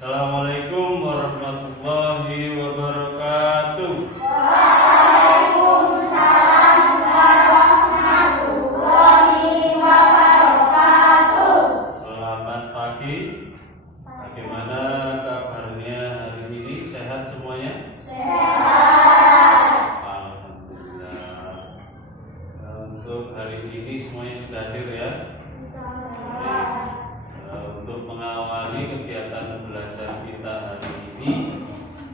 Assalamualaikum warahmatullahi wabarakatuh. Waalaikumsalam warahmatullahi wabarakatuh. Selamat pagi. Bagaimana kabarnya hari ini? Sehat semuanya? Sehat. Alhamdulillah. Untuk hari ini semuanya sudah hadir ya. Untuk mengawali kegiatan belajar kita hari ini,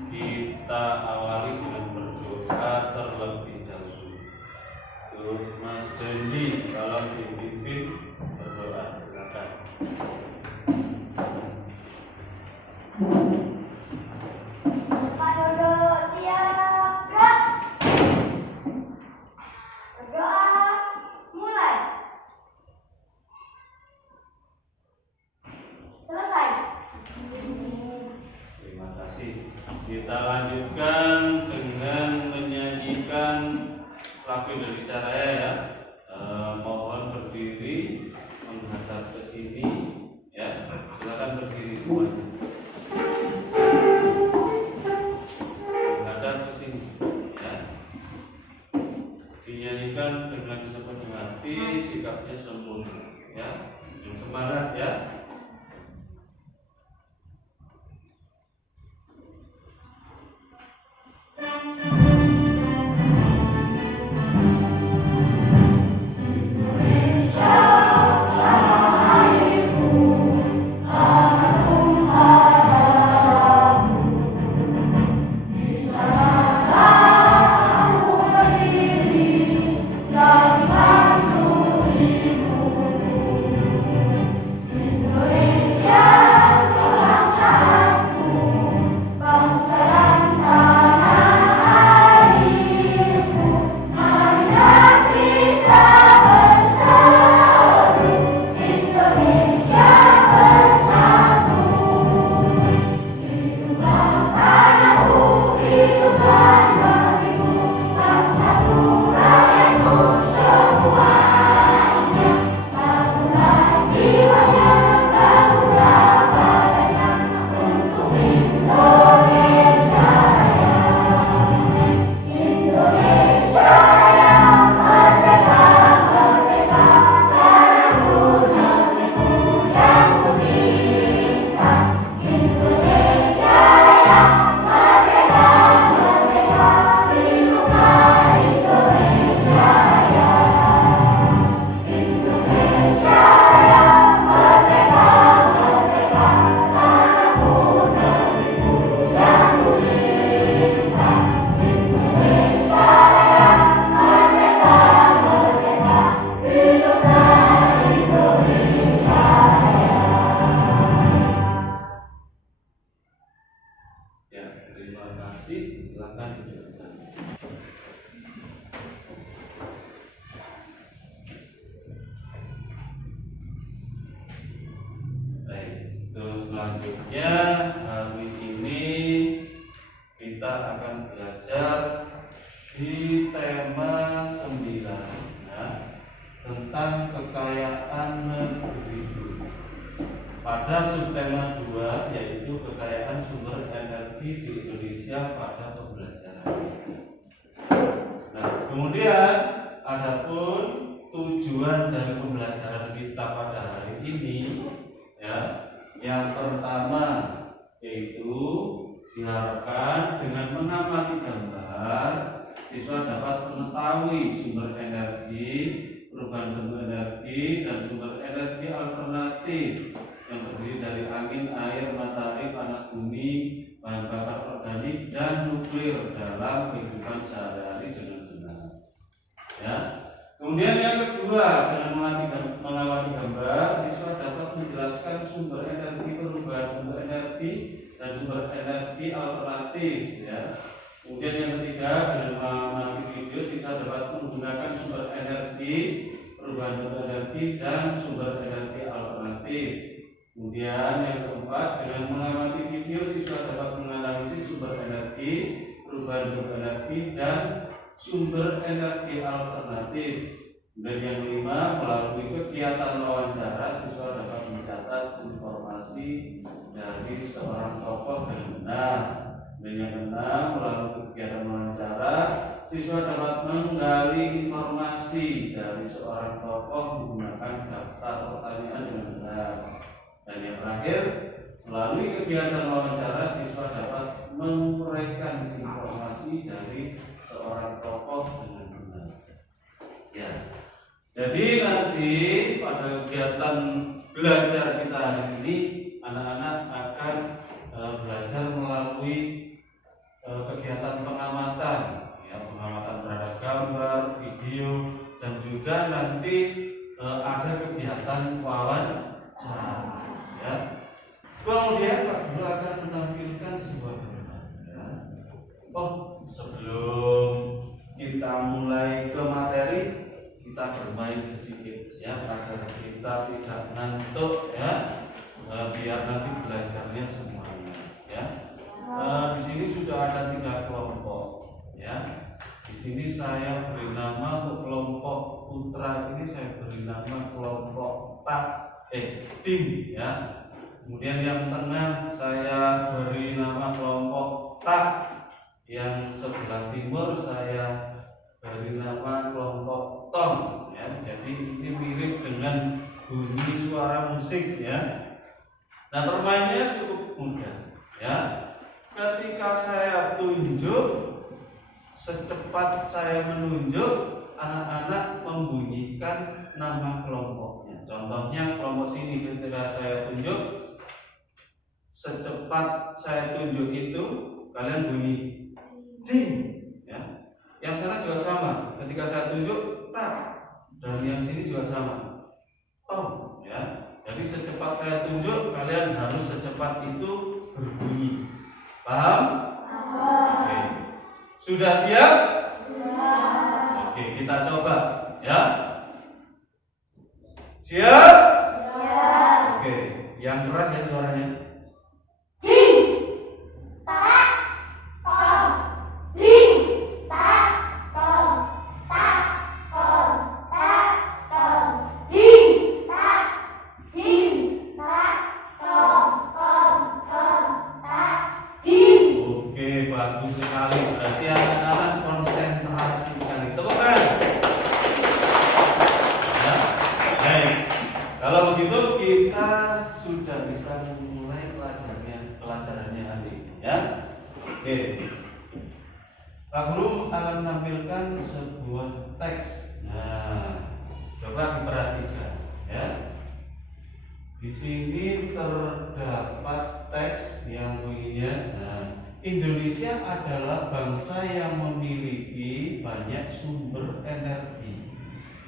kita awali dengan berdoa terlebih dahulu. Untuk Mas Dendi, tolong dipimpin berdoa. Silakan. Duduk siap, gerak. Berdoa mulai. Selesai. Terima kasih. Kita lanjutkan dengan menyanyikan lagu Indonesia Raya ya. Mohon berdiri menghadap ke sini ya. Silakan berdiri semuanya. Menghadap ke sini ya. Dinyanyikan dengan sepenuh hati, sikapnya sempurna ya. Yang semangat ya. Terima kasih. Silakan dilanjutkan. Baik, terus selanjutnya hari ini kita akan belajar di tema 9 ya, tentang kekayaan negeri. Pada subtema 2 yaitu kekayaan sumber energi di Indonesia pada pembelajaran. Nah, kemudian adapun tujuan dari pembelajaran kita pada hari ini ya, yang pertama yaitu diharapkan dengan mengamati gambar siswa dapat mengetahui sumber energi, perubahan bentuk energi dan sumber energi alternatif yang terdiri dari angin, air, matahari, panas bumi, bahan bakar organik dan nuklir dalam kehidupan sehari-hari dengan benar. Ya. Kemudian yang kedua, dengan mengamati gambar, siswa dapat menjelaskan sumber energi, perubahan bentuk energi dan sumber energi alternatif. Ya. Kemudian yang ketiga, dengan mengamati video, siswa dapat menggunakan sumber energi, perubahan bentuk energi dan sumber energi alternatif. Kemudian yang keempat, dengan mengamati video siswa dapat menganalisis sumber energi, perubahan bentuk energi dan sumber energi alternatif. Dan yang kelima, melalui kegiatan wawancara siswa dapat mencatat informasi dari seorang tokoh dengan benar. Dengan benar melalui kegiatan wawancara, siswa dapat menggali informasi dari seorang tokoh menggunakan daftar pertanyaan dengan benar. Dan yang terakhir, melalui kegiatan wawancara, siswa dapat menguraikan informasi dari seorang tokoh dengan benar. Ya. Jadi nanti pada kegiatan belajar kita hari ini, anak-anak akan belajar melalui kegiatan pengamatan, ya, pengamatan terhadap gambar, video, dan juga nanti ada kegiatan wawancara. Ya. Kemudian Pak Guru akan menampilkan sebuah permainan. Ya. Oh, sebelum kita mulai ke materi, kita bermain sedikit, ya, agar kita tidak ngantuk, ya, biar nanti belajarnya semuanya. Ya. Di sini sudah ada 3 kelompok. Ya. Di sini saya beri nama untuk kelompok putra ini, saya beri nama kelompok ding, ya. Kemudian yang tengah saya beri nama kelompok tak, yang sebelah timur saya beri nama kelompok tong, ya. Jadi ini mirip dengan bunyi suara musik, ya. Nah, permainannya cukup mudah, ya. Ketika saya tunjuk, secepat saya menunjuk, anak-anak membunyikan nama kelompoknya. Contohnya kelompok sini, ketika saya tunjuk, secepat saya tunjuk itu, kalian bunyi ding, ya. Yang sana juga sama, ketika saya tunjuk tak, dan yang sini juga sama, tong, ya. Jadi secepat saya tunjuk, kalian harus secepat itu berbunyi. Paham? Oke. Sudah siap? Sudah. Oke, kita coba, ya. Siap? Siap. Oke, yang keras ya suaranya. Ding, tak, tong, ding, tak, tong, tak, tong, tak, tong, ding, tak, tong, tak, ding. Oke, bagus sekali. Berarti anak-anak konsentrasi sekali. Tepukan. Ya, baik. Kalau begitu kita sudah bisa memulai pelajarannya hari ini, ya. Oke. Pak Guru akan menampilkan sebuah teks. Nah, coba diperhatikan, ya. Di sini terdapat teks yang bunyinya, nah, Indonesia adalah bangsa yang memiliki banyak sumber energi.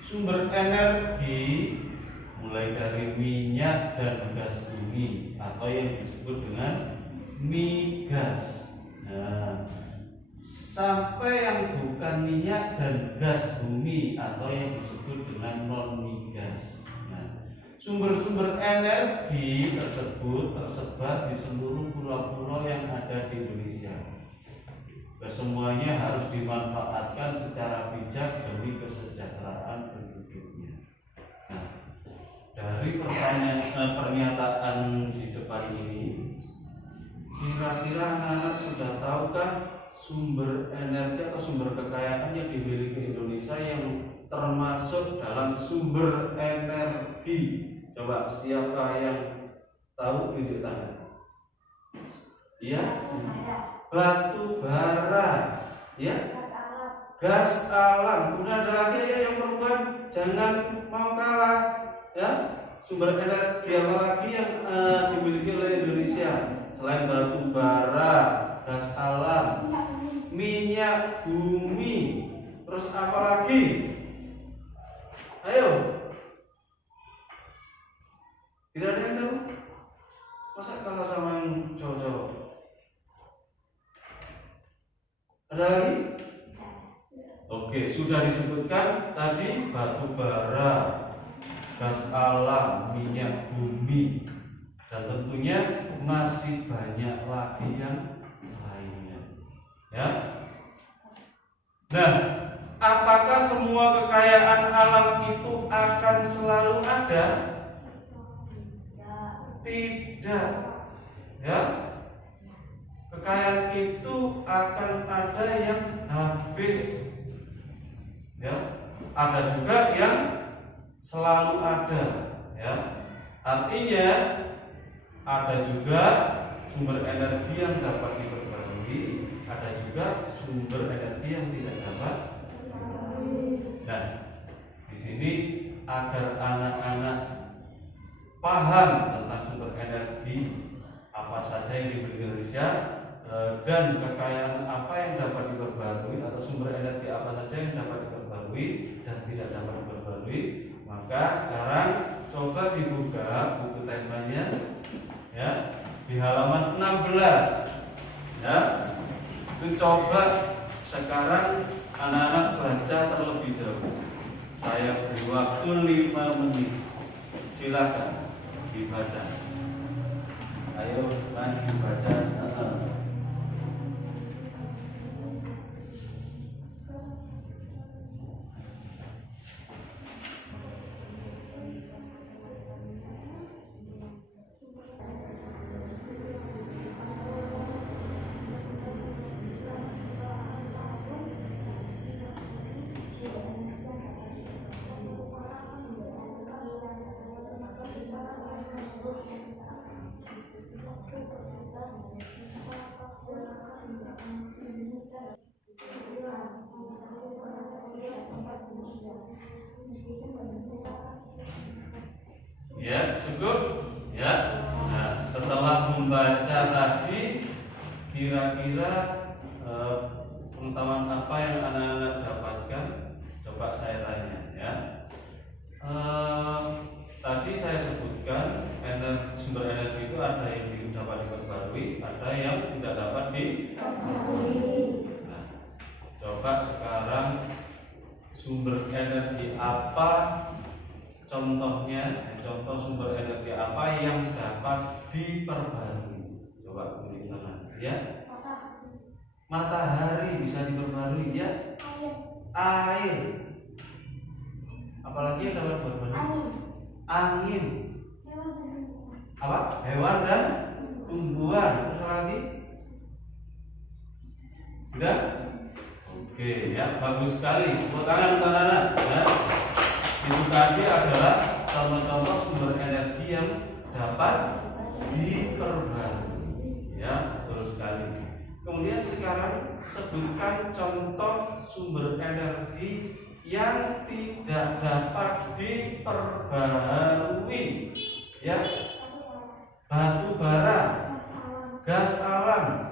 Sumber energi mulai dari minyak dan gas bumi atau yang disebut dengan migas. Nah, sampai yang bukan minyak dan gas bumi atau yang disebut dengan non migas. Nah, sumber-sumber energi tersebut tersebar di seluruh pulau-pulau yang ada di Indonesia. Kesemuanya harus dimanfaatkan secara bijak demi kesejahteraan penduduknya. Nah, dari pernyataan di depan ini, kira-kira anak-anak sudah tahukah sumber energi atau sumber kekayaan yang dimiliki Indonesia yang termasuk dalam sumber energi? Coba siapa yang tahu tunjuk tangan? Ya, batu bara, ya, gas alam. Udah ada lagi ya yang perempuan, jangan mau kalah, ya. Sumber energi apa lagi yang dimiliki oleh Indonesia selain batu bara, gas alam, minyak bumi, terus apa lagi? Ayo. Tidak ada yang tahu? Masa kalah sama yang cowok-cowok? Ada lagi? Oke, sudah disebutkan tadi batu bara, gas alam, minyak bumi, dan tentunya masih banyak lagi yang lainnya. Ya. Nah, apakah semua kekayaan alam itu akan selalu ada? Tidak. ya, kekayaan itu akan ada yang habis, ya, ada juga yang selalu ada, ya. Artinya ada juga sumber energi yang dapat diperbarui, ada juga sumber energi yang tidak dapat. Nah, di sini agar anak-anak paham tentang sumber energi apa saja yang dimiliki Indonesia dan kekayaan apa yang dapat diperbarui atau sumber energi apa saja yang dapat diperbarui dan tidak dapat diperbarui, maka sekarang coba dibuka buku temanya, ya, di halaman 16, ya. Itu coba sekarang anak-anak baca terlebih dahulu. Saya beri waktu 5 menit. Silakan dibaca. Ayo kan dibaca. Ya, cukup, ya. Nah, setelah membaca tadi, kira-kira pengetahuan apa yang anak-anak dapatkan? Coba saya tanya, ya. Tadi saya sebutkan sumber energi itu ada yang dapat diperbarui, ada yang tidak dapat diperbarui. Nah, coba sekarang sumber energi apa? Contohnya, contoh sumber energi apa yang dapat diperbarui? Coba pilih sana, ya. Matahari bisa diperbarui, ya. Air. Apalagi yang dapat diperbarui? Angin. Apa? Hewan dan tumbuhan. Terus apa lagi? Sudah? Oke, ya, bagus sekali. Tepuk tangan untuk anak-anak, ya. Itu tadi adalah contoh-contoh sumber energi yang dapat diperbarui, ya, betul sekali. Kemudian sekarang sebutkan contoh sumber energi yang tidak dapat diperbarui, ya. Batu bara, gas alam.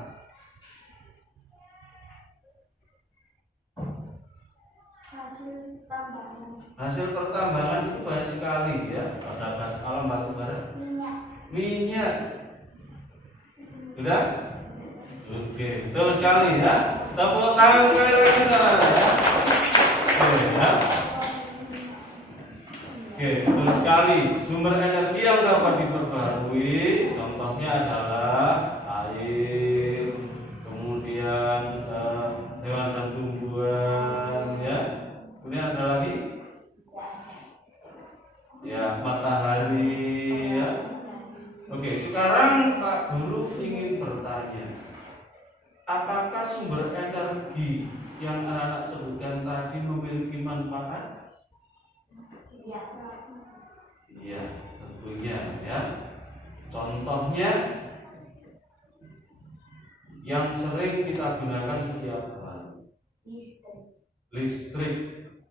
Hasil pertambangan itu banyak sekali, ya. Ada gas alam, batu bara, minyak. Sudah? Oke, betul sekali, ya. Tepuk tangan sekali lagi, ya. Oke, ya. Oke, betul sekali. Sumber energi yang dapat diperbarui, contohnya adalah air, kemudian hewan dan tumbuhan, ya. Kemudian ada lagi, ya, matahari, ya. Oke, sekarang Pak Guru ingin bertanya, apakah sumber energi yang anak-anak sebutkan tadi memiliki manfaat? Iya, tentunya, ya. Contohnya yang sering kita gunakan setiap hari, listrik.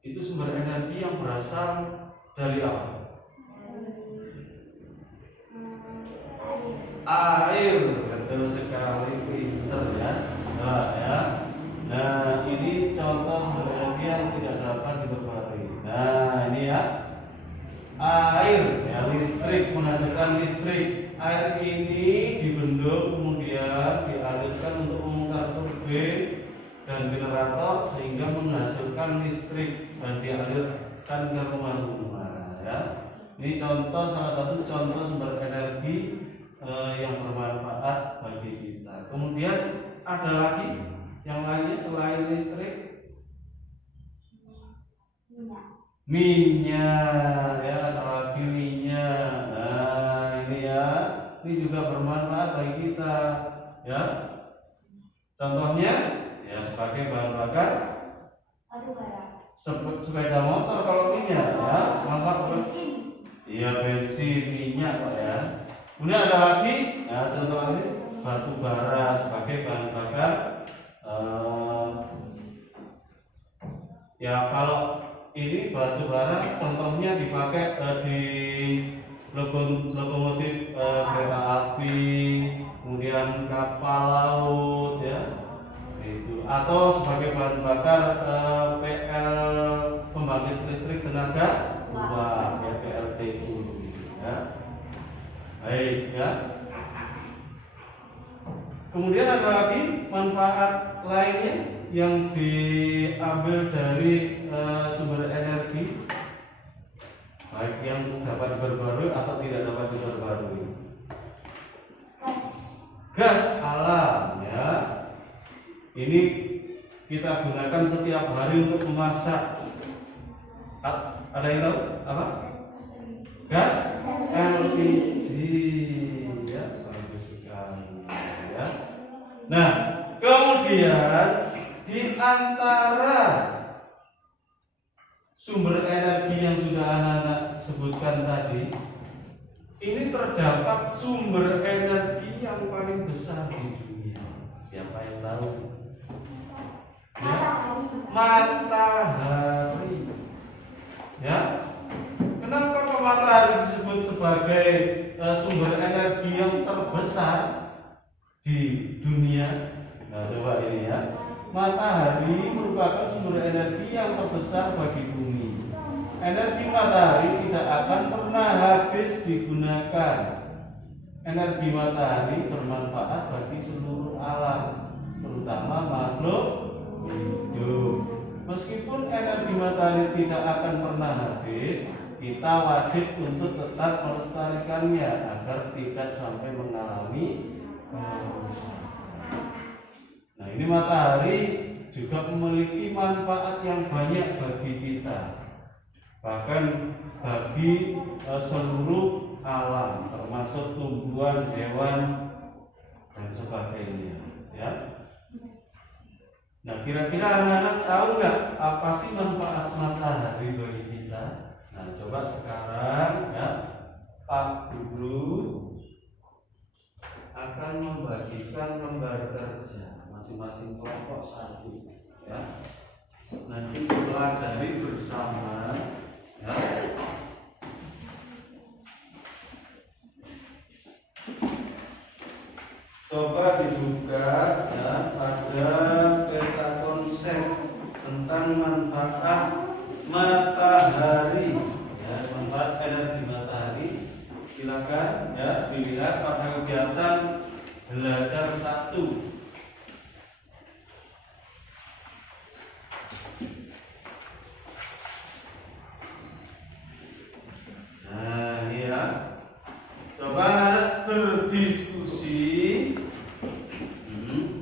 Itu sumber energi yang berasal dari apa? Air. Betul sekali, pinter, ya. Nah, ya. Nah, ini contoh sumber energi yang tidak dapat diperbarui. Nah, ini, ya. Air, ya, listrik, menghasilkan listrik. Air ini dibendung kemudian dialirkan untuk memutar turbin dan generator sehingga menghasilkan listrik dan dialirkan ke rumah-rumah, ya. Ini contoh, salah satu contoh sumber energi yang bermanfaat bagi kita. Kemudian ada lagi yang lainnya selain listrik? Minyak, ya, ada lagi minyak. Nah, ini, ya, ini juga bermanfaat bagi ya. Contohnya ya sebagai bahan bakar batu bara, sepeda motor kalau minyak ya, masa bensin, iya bensin, minyak Pak ya. Kemudian ada lagi, ya contoh lagi batu bara sebagai bahan bakar. Ya kalau ini batu bara contohnya dipakai di lokomotif kereta api, kemudian kapal laut ya, itu atau sebagai bahan bakar PL pembangkit listrik tenaga uap ya, PLTU ya. Baik ya. Kemudian ada lagi manfaat lainnya yang diambil dari sumber energi, baik yang dapat diperbarui atau tidak dapat diperbarui. Gas alam ya. Ini kita gunakan setiap hari untuk memasak. Ada yang tahu apa? Gas LPG ya, bagus sekali ya. Nah, kemudian di antara sumber energi yang sudah anak-anak sebutkan tadi, ini terdapat sumber energi yang paling besar di dunia. Siapa yang tahu? Ya, matahari. Ya, kenapa kok matahari disebut sebagai sumber energi yang terbesar di dunia? Nah, coba ini ya. Matahari merupakan sumber energi yang terbesar bagi bumi. Energi matahari tidak akan pernah habis digunakan. Energi matahari bermanfaat bagi seluruh alam, terutama makhluk hidup. Meskipun energi matahari tidak akan pernah habis, kita wajib untuk tetap melestarikannya agar tidak sampai mengalami kerusakan. Nah, ini matahari juga memiliki manfaat yang banyak bagi kita, bahkan bagi seluruh alam, termasuk tumbuhan, hewan, dan sebagainya. Ya. Nah, kira-kira anak-anak tahu nggak apa sih manfaat matahari bagi kita? Nah, coba sekarang ya, Pak Guru akan membagikan lembar kerja masing-masing kelompok satu ya. Nanti pelajari bersama ya. Coba dibuka ya pada peta konsep tentang manfaat matahari ya, manfaat energi matahari. Silakan ya dilihat pada kegiatan belajar 1. Nah, ya. Coba berdiskusi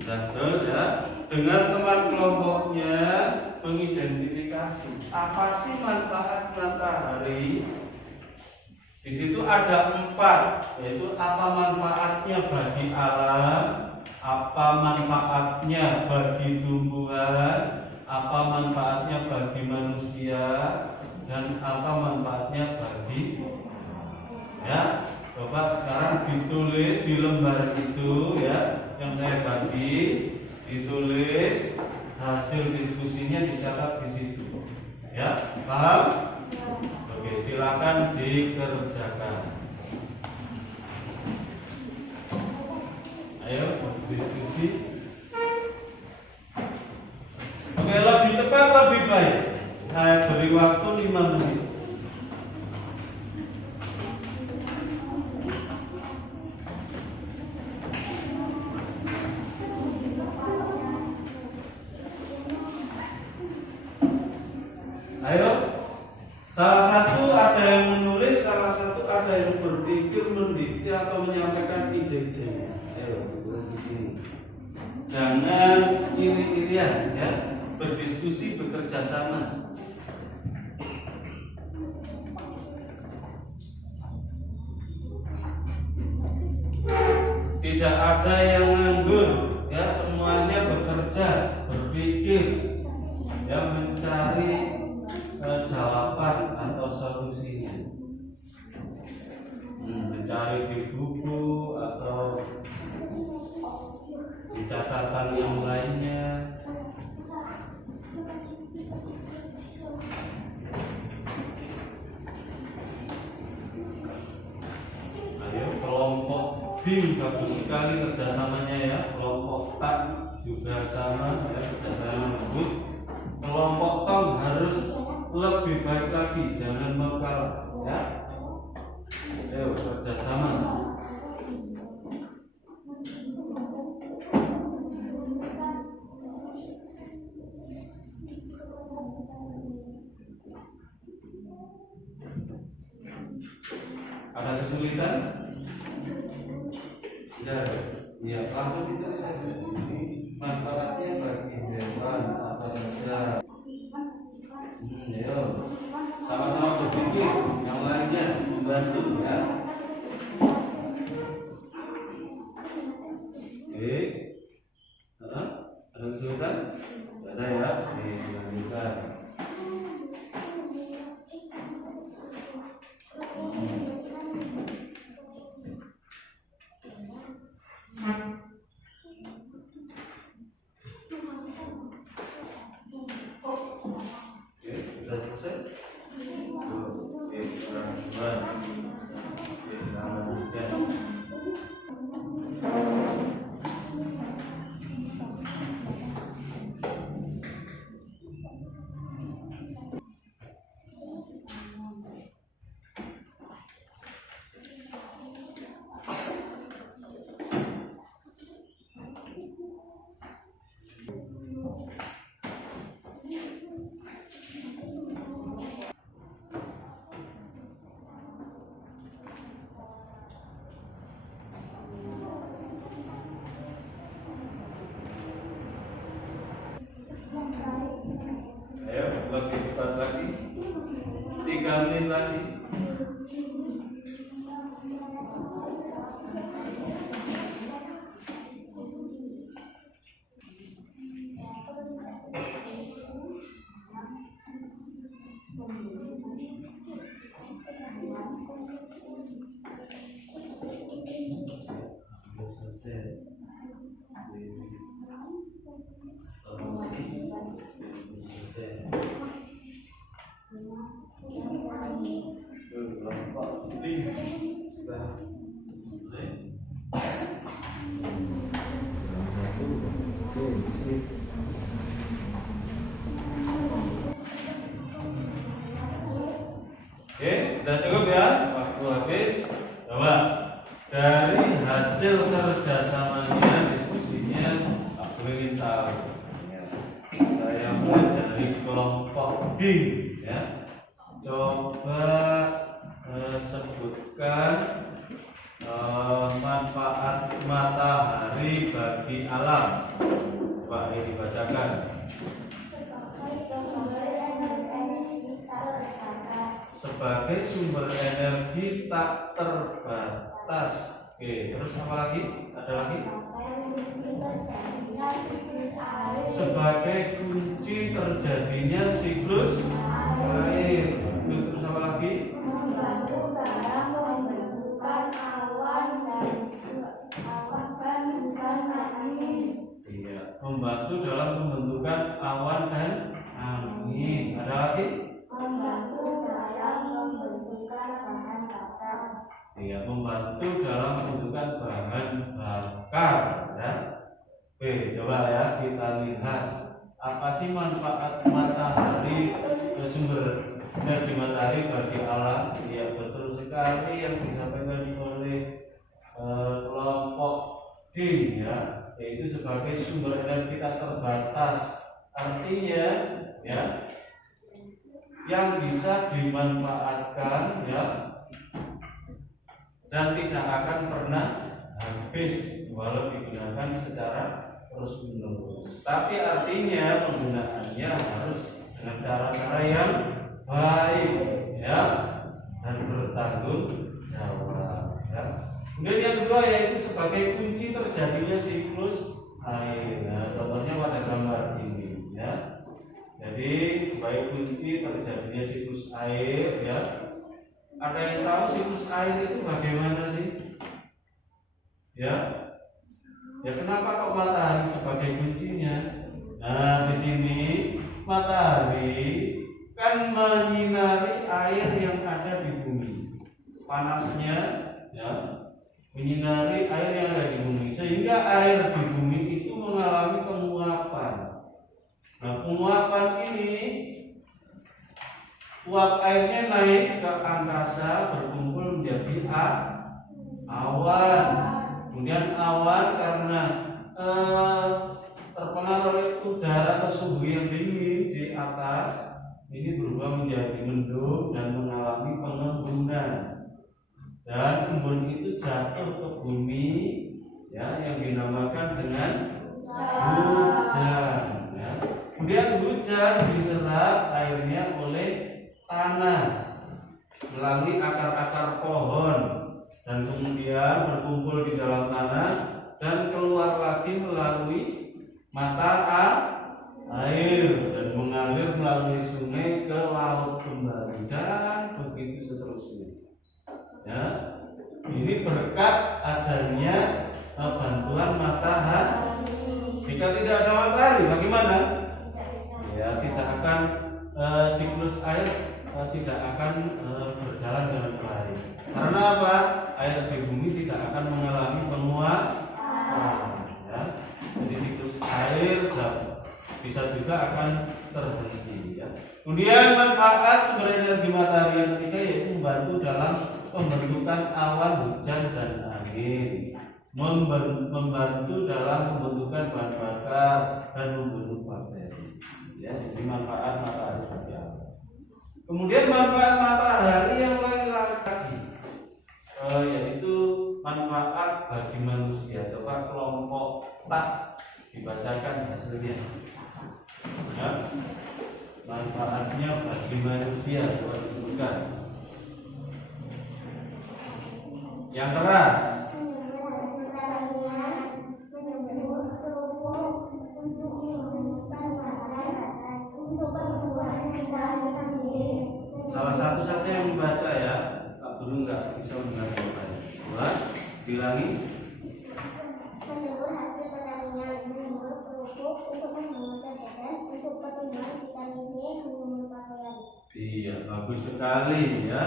betul ya dengan teman kelompoknya, mengidentifikasi apa sih manfaat matahari. Di situ ada 4, yaitu apa manfaatnya bagi alam, apa manfaatnya bagi tumbuhan, apa manfaatnya bagi manusia, dan apa manfaatnya bagi ya. Coba sekarang ditulis di lembar itu ya yang saya bagi, ditulis hasil diskusinya, dicatat di situ ya. Paham? Oke, silakan dikerjakan. Ayo diskusi. Oke, lebih cepat lebih baik. Saya beri waktu 5 menit. Ayo, salah satu ada yang menulis, salah satu ada yang berpikir, mendikte atau menyampaikan ide-idenya. Ayo, di sini. Jangan iri-irian ya, berdiskusi, bekerja sama. Tidak tidak ada yang nganggur, ya semuanya bekerja, berpikir, ya mencari jawaban atau solusinya, mencari di buku atau di catatan yang lainnya. Ayo, kelompok BIM bagus sekali kerjasamanya ya. Kelompok TAN juga sama ya, kerjasama bagus. Kelompok TOM harus lebih baik lagi, jangan mau kalah ya. Ayo kerjasama. Ada kesulitan? Ya, langsung ditulis saja. Ini manfaatnya bagi hewan apa saja. Ayo, sama-sama berpikir. Yang lainnya membantu ya. Oke, ada kesulitan? Tidak ada ya. Dilanjutkan. Ayo, lebih cepat lagi. 3 menit lagi. Oke, sudah cukup ya? Waktu habis. Coba dari hasil kerjasamanya, diskusinya, aku ingin tahu. Saya mulai dari kelompok D, ya. Coba sebutkan manfaat matahari bagi alam. Coba ini dibacakan. Sebagai sumber energi tak terbatas. Oke, terus apa lagi? Ada lagi? Sebagai kunci terjadinya siklus air. Terus apa lagi? Membantu dalam pembentukan awan dan angin. Iya, membantu dalam pembentukan awan dan angin. Ada lagi? Membantu dalam pembentukan bahan bakar. Iya, membantu dalam pembentukan bahan bakar. Ya. Oke, coba ya kita lihat apa sih manfaat matahari, sumber energi matahari bagi alam. Ya, betul sekali yang disampaikan oleh kelompok D, ya, yaitu sebagai sumber energi tak terbatas. Artinya, ya, yang bisa dimanfaatkan, ya, dan tidak akan pernah habis walau digunakan secara terus menerus. Tapi artinya penggunaannya harus dengan cara-cara yang baik, ya, dan bertanggung jawab. Ya. Kemudian yang kedua yaitu sebagai kunci terjadinya siklus air. Nah, contohnya pada gambar ini ya. Jadi sebagai kunci terjadinya siklus air ya. Ada yang tahu siklus air itu bagaimana sih? Ya. Ya kenapa kok matahari sebagai kuncinya? Nah, di sini matahari kan menyinari air yang ada di bumi. Panasnya ya menyinari air yang ada di bumi sehingga air di bumi itu mengalami penguapan. Nah, penguapan ini uap airnya naik ke angkasa berkumpul menjadi awan. Kemudian awan karena terpengaruh oleh udara atau suhu yang dingin di atas ini berubah menjadi mendung dan mengalami pengembunan. Dan embun itu jatuh ke bumi ya yang dinamakan dengan hujan ya. Kemudian hujan diserap airnya oleh tanah melalui akar-akar pohon dan kemudian berkumpul di dalam tanah dan keluar lagi melalui mata air dan mengalir melalui sungai ke laut kembali dan begitu seterusnya. Ya, ini berkat adanya bantuan matahari. Jika tidak ada matahari, bagaimana? Ya, tidak akan siklus air tidak akan berjalan dengan baik. Karena apa? Air di bumi tidak akan mengalami penguapan. Ya. Jadi siklus air bisa juga akan terhenti. Ya. Kemudian manfaat sumber energi matahari yang ketiga yaitu membantu dalam pembentukan awan hujan dan angin, membantu dalam pembentukan bahan bakar dan membentuk bakteri. Ya, jadi manfaat matahari bagi apa? Kemudian manfaat matahari yang lain lagi, yaitu manfaat bagi manusia. Coba kelompok tak dibacakan hasilnya. Ya. Manfaatnya bagi manusia coba disebutkan. Yang keras. Salah satu saja yang membaca ya, Kak Guru nggak bisa mendengar jawabannya. Coba bilangi. Menurut hasil pertanian, menurut kerupuk untuk menghilangkan badan, untuk pertumbuhan vitamin D, menurut pakaian. Iya, bagus sekali ya.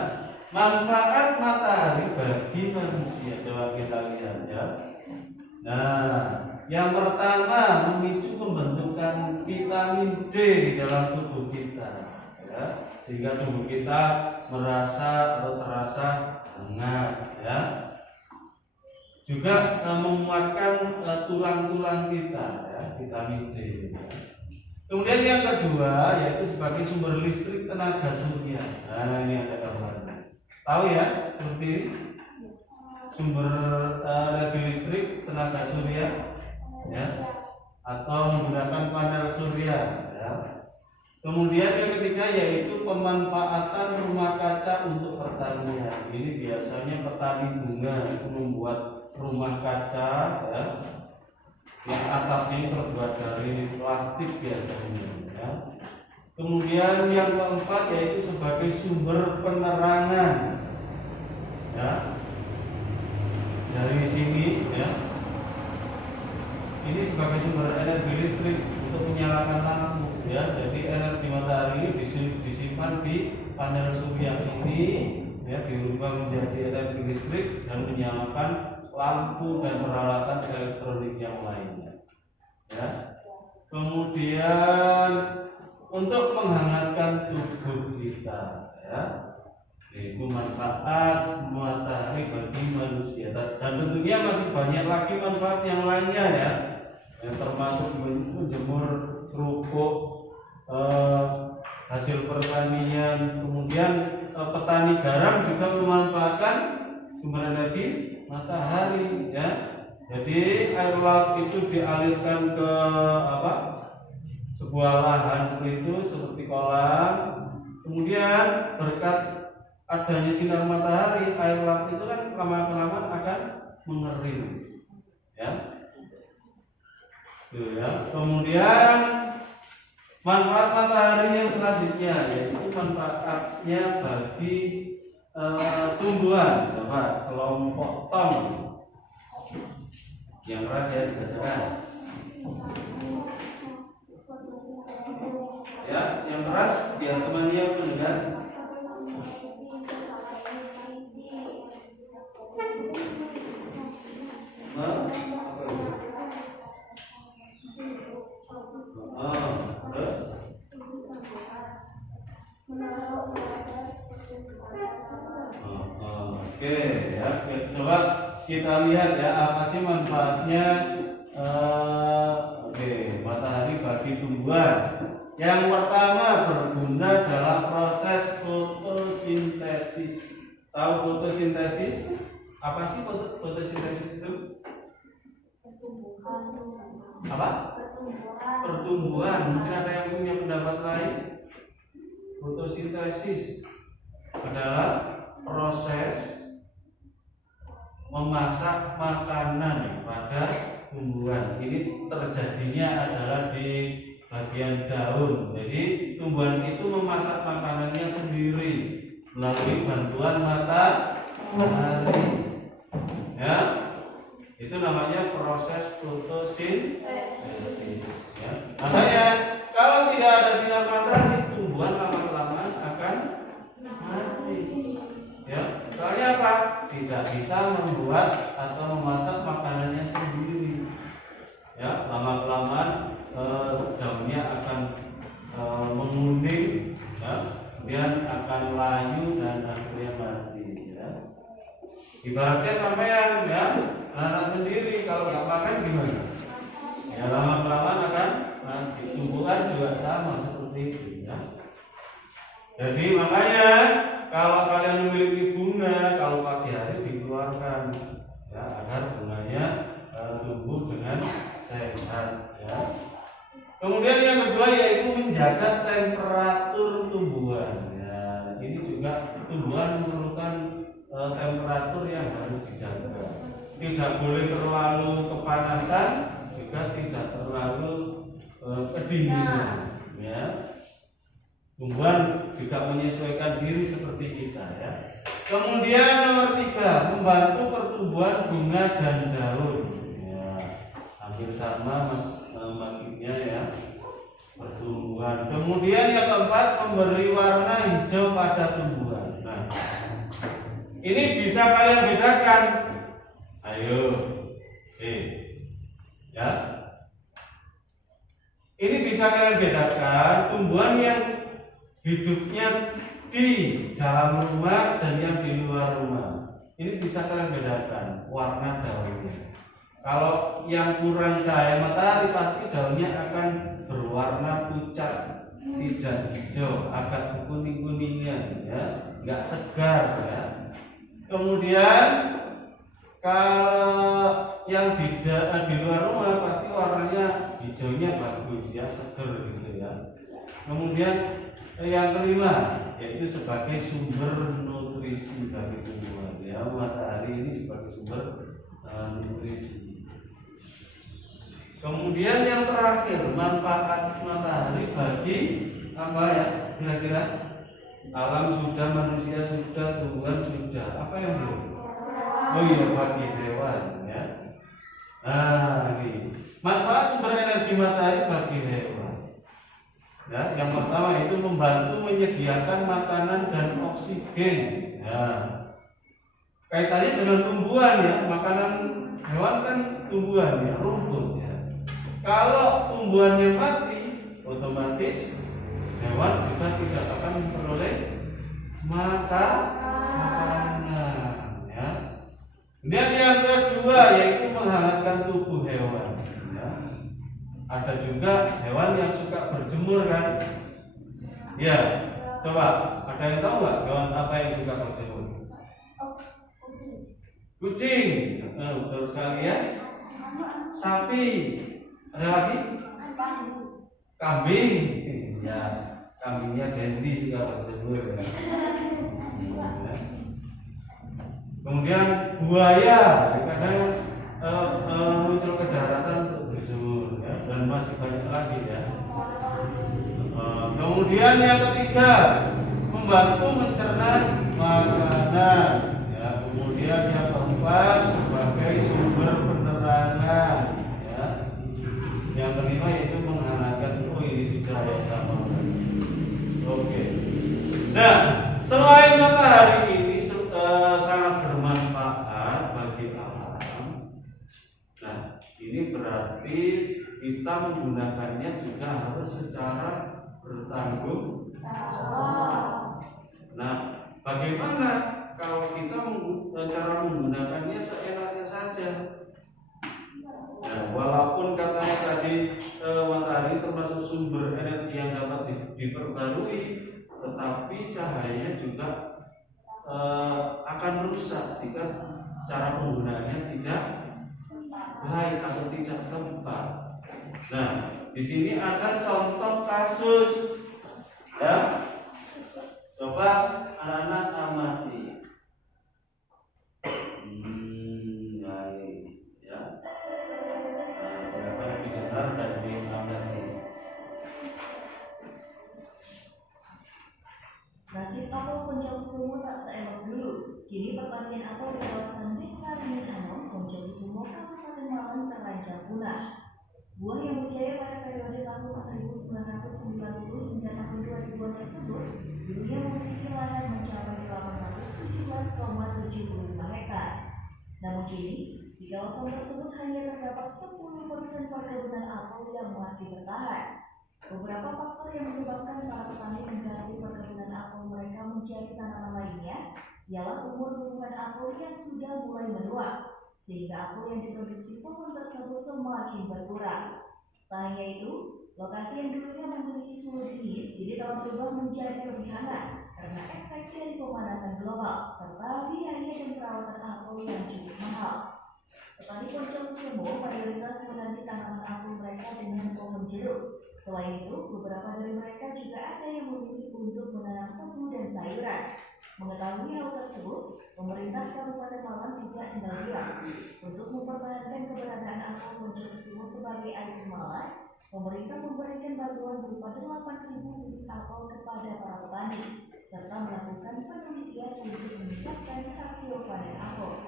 Manfaat matahari bagi manusia. Coba kita lihat ya. Nah, yang pertama memicu pembentukan vitamin D di dalam tubuh kita, ya, sehingga tubuh kita merasa atau terasa hangat, ya. Juga menguatkan tulang-tulang kita, ya, vitamin D. Ya. Kemudian yang kedua yaitu sebagai sumber listrik tenaga surya. Nah, ini ada gambarnya. Tahu ya seperti ini? Sumber energi listrik tenaga surya, ya, atau menggunakan panel surya. Ya. Kemudian yang ketiga yaitu pemanfaatan rumah kaca untuk pertanian. Ini biasanya petani bunga itu membuat rumah kaca, ya, yang atasnya terbuat dari plastik biasanya. Ya. Kemudian yang keempat yaitu sebagai sumber penerangan. Ya. Dari sini ya, ini sebagai sumber energi listrik untuk menyalakan lampu ya. Jadi energi matahari disimpan di panel surya ini ya, dirubah menjadi energi listrik dan menyalakan lampu dan peralatan elektronik yang lainnya ya. Kemudian untuk menghangatkan tubuh kita ya, itu manfaat matahari bagi manusia. Dan tentunya masih banyak lagi manfaat yang lainnya ya, yang termasuk menjemur kerupuk, hasil pertanian. Kemudian petani garam juga memanfaatkan sumber energi matahari ya. Jadi air laut itu dialirkan ke sebuah lahan seperti itu, seperti kolam. Kemudian berkat adanya sinar matahari, air laut itu kan lama-kelamaan akan mengering, ya. Tuh, ya. Kemudian manfaat matahari yang selanjutnya yaitu manfaatnya bagi tumbuhan. Coba kelompok tong yang keras ya dibacakan. Ya, yang keras biar temannya mendengar. Terus oke, ya. Coba kita lihat ya apa sih manfaatnya matahari bagi tumbuhan. Yang pertama berguna dalam proses fotosintesis. Tahu fotosintesis? Apa sih fotosintesis itu? Apa? Pertumbuhan. Mungkin ada yang punya pendapat lain? Fotosintesis adalah proses memasak makanan pada tumbuhan. Ini terjadinya adalah di bagian daun. Jadi tumbuhan itu memasak makanannya sendiri melalui bantuan matahari. Ya, itu namanya proses fotosintesis. Ya. Makanya kalau tidak ada sinar matahari, tumbuhan lama-kelamaan akan mati. Ya, soalnya apa? Tidak bisa membuat atau memasak makanannya sendiri. Ya, lama-kelamaan daunnya akan menguning, ya, kemudian akan layu dan akhirnya mati. Ya. Ibaratnya sampean ya, anak sendiri kalau nggak makan gimana? Ya lama-kelamaan akan mati. Tumbuhan juga sama seperti itu. Ya. Jadi makanya kalau kalian memiliki bunga, kalau pagi hari dikeluarkan ya agar bunganya tumbuh dengan sehat. Ya. Kemudian yang kedua yaitu menjaga temperatur tumbuhan. Ya, ini juga tumbuhan memerlukan temperatur yang harus dijaga. Tidak boleh terlalu kepanasan, juga tidak terlalu kedinginan. Ya. Tumbuhan juga menyesuaikan diri seperti kita. Ya. Kemudian nomor 3, membantu pertumbuhan bunga dan daun. Ya, hampir sama maksudnya ya, pertumbuhan. Kemudian yang keempat, memberi warna hijau pada tumbuhan. Nah, ini bisa kalian bedakan. Ayo, ya. Ini bisa kalian bedakan tumbuhan yang hidupnya di dalam rumah dan yang di luar rumah. Ini bisa kalian bedakan warna daunnya. Kalau yang kurang cahaya matahari pasti daunnya akan berwarna pucat, tidak hijau, agak kuning-kuningan, ya, nggak segar, ya. Kemudian kalau yang di luar rumah pasti warnanya hijaunya bagus, ya, segar gitu ya. Kemudian yang kelima yaitu sebagai sumber nutrisi bagi tumbuhan. Ya, matahari ini sebagai sumber nutrisi. Kemudian yang terakhir, manfaat matahari bagi apa ya? Kira-kira alam sudah, manusia sudah, tumbuhan sudah. Apa yang belum? Oh iya, bagi hewan, ya. Nah, ini manfaat sumber energi matahari bagi hewan. Ya, yang pertama itu membantu menyediakan makanan dan oksigen. Ya. Kaitannya dengan tumbuhan ya, makanan hewan kan tumbuhan ya, rumput ya. Kalau tumbuhannya mati, otomatis hewan juga tidak akan memperoleh makanan. Ya. Kemudian yang kedua yaitu menghangatkan tubuh hewan. Ya. Ada juga hewan yang suka berjemur kan? Ya, coba ada yang tahu nggak hewan apa yang suka berjemur? Kucing. Betul sekali ya. Sapi. Ada lagi? Kambing. Ya, kambingnya Dendi suka berjemur. Ya. Kemudian buaya kadang muncul ke daratan untuk berjemur ya, dan masih banyak lagi ya. Kemudian yang ketiga, membantu mencerna makanan ya. Kemudian yang keempat, sebagai sumber penerangan ya. Yang kelima yaitu menghangatkan. Oh, ini sudah ya sama. Oke. Nah, selain matahari ini sangat bermanfaat bagi alam. Nah, ini berarti kita menggunakannya juga harus secara bertanggung jawab. Nah, bagaimana kalau kita cara menggunakannya seenaknya saja? Nah, walaupun katanya tadi matahari termasuk sumber energi yang dapat diperbarui, tetapi cahayanya juga akan rusak jika cara penggunaannya tidak baik atau tidak tepat. Nah, di sini ada contoh kasus ya. Coba anak-anak amati. Baik ya. Silakan didengar dan diamati. Nasib apel Poncokusumo tak seelok dulu. Kini pertanian apel di kawasan Desa Ringin Anom, Poncokusumo, Kabupaten Malang terancam punah. Buah yang berjaya pada periode tahun 1990 hingga tahun 2000 tersebut, dulunya memiliki lahan mencapai 817,75 hektar. Namun kini, di kawasan tersebut hanya terdapat 10% perkebunan apel yang masih bertahan. Beberapa faktor yang menyebabkan para petani mengganti perkebunan apel mereka mencari tanaman lainnya ialah umur tumbuhan apel yang sudah mulai menua, sehingga apel yang diproduksi pohon tersebut semakin berkurang. Tak hanya itu, lokasi yang dulunya memiliki suhu dingin kini telah berubah menjadi lebih hangat karena efek dari pemanasan global serta biaya dan perawatan apel yang cukup mahal. Petani Poncokusumo mayoritas mengganti tanaman apel mereka dengan pohon jeruk. Selain itu, beberapa dari mereka juga ada yang memilih untuk menanam tebu dan sayuran. Mengetahui hal tersebut, pemerintah Kabupaten Malang tidak tinggal diam. Untuk mempertahankan keberadaan apel Poncokusumo sebagai ikon Malang, pemerintah memberikan bantuan berupa 8.000 bibit apel kepada para petani, serta melakukan penelitian untuk meningkatkan hasil panen apel.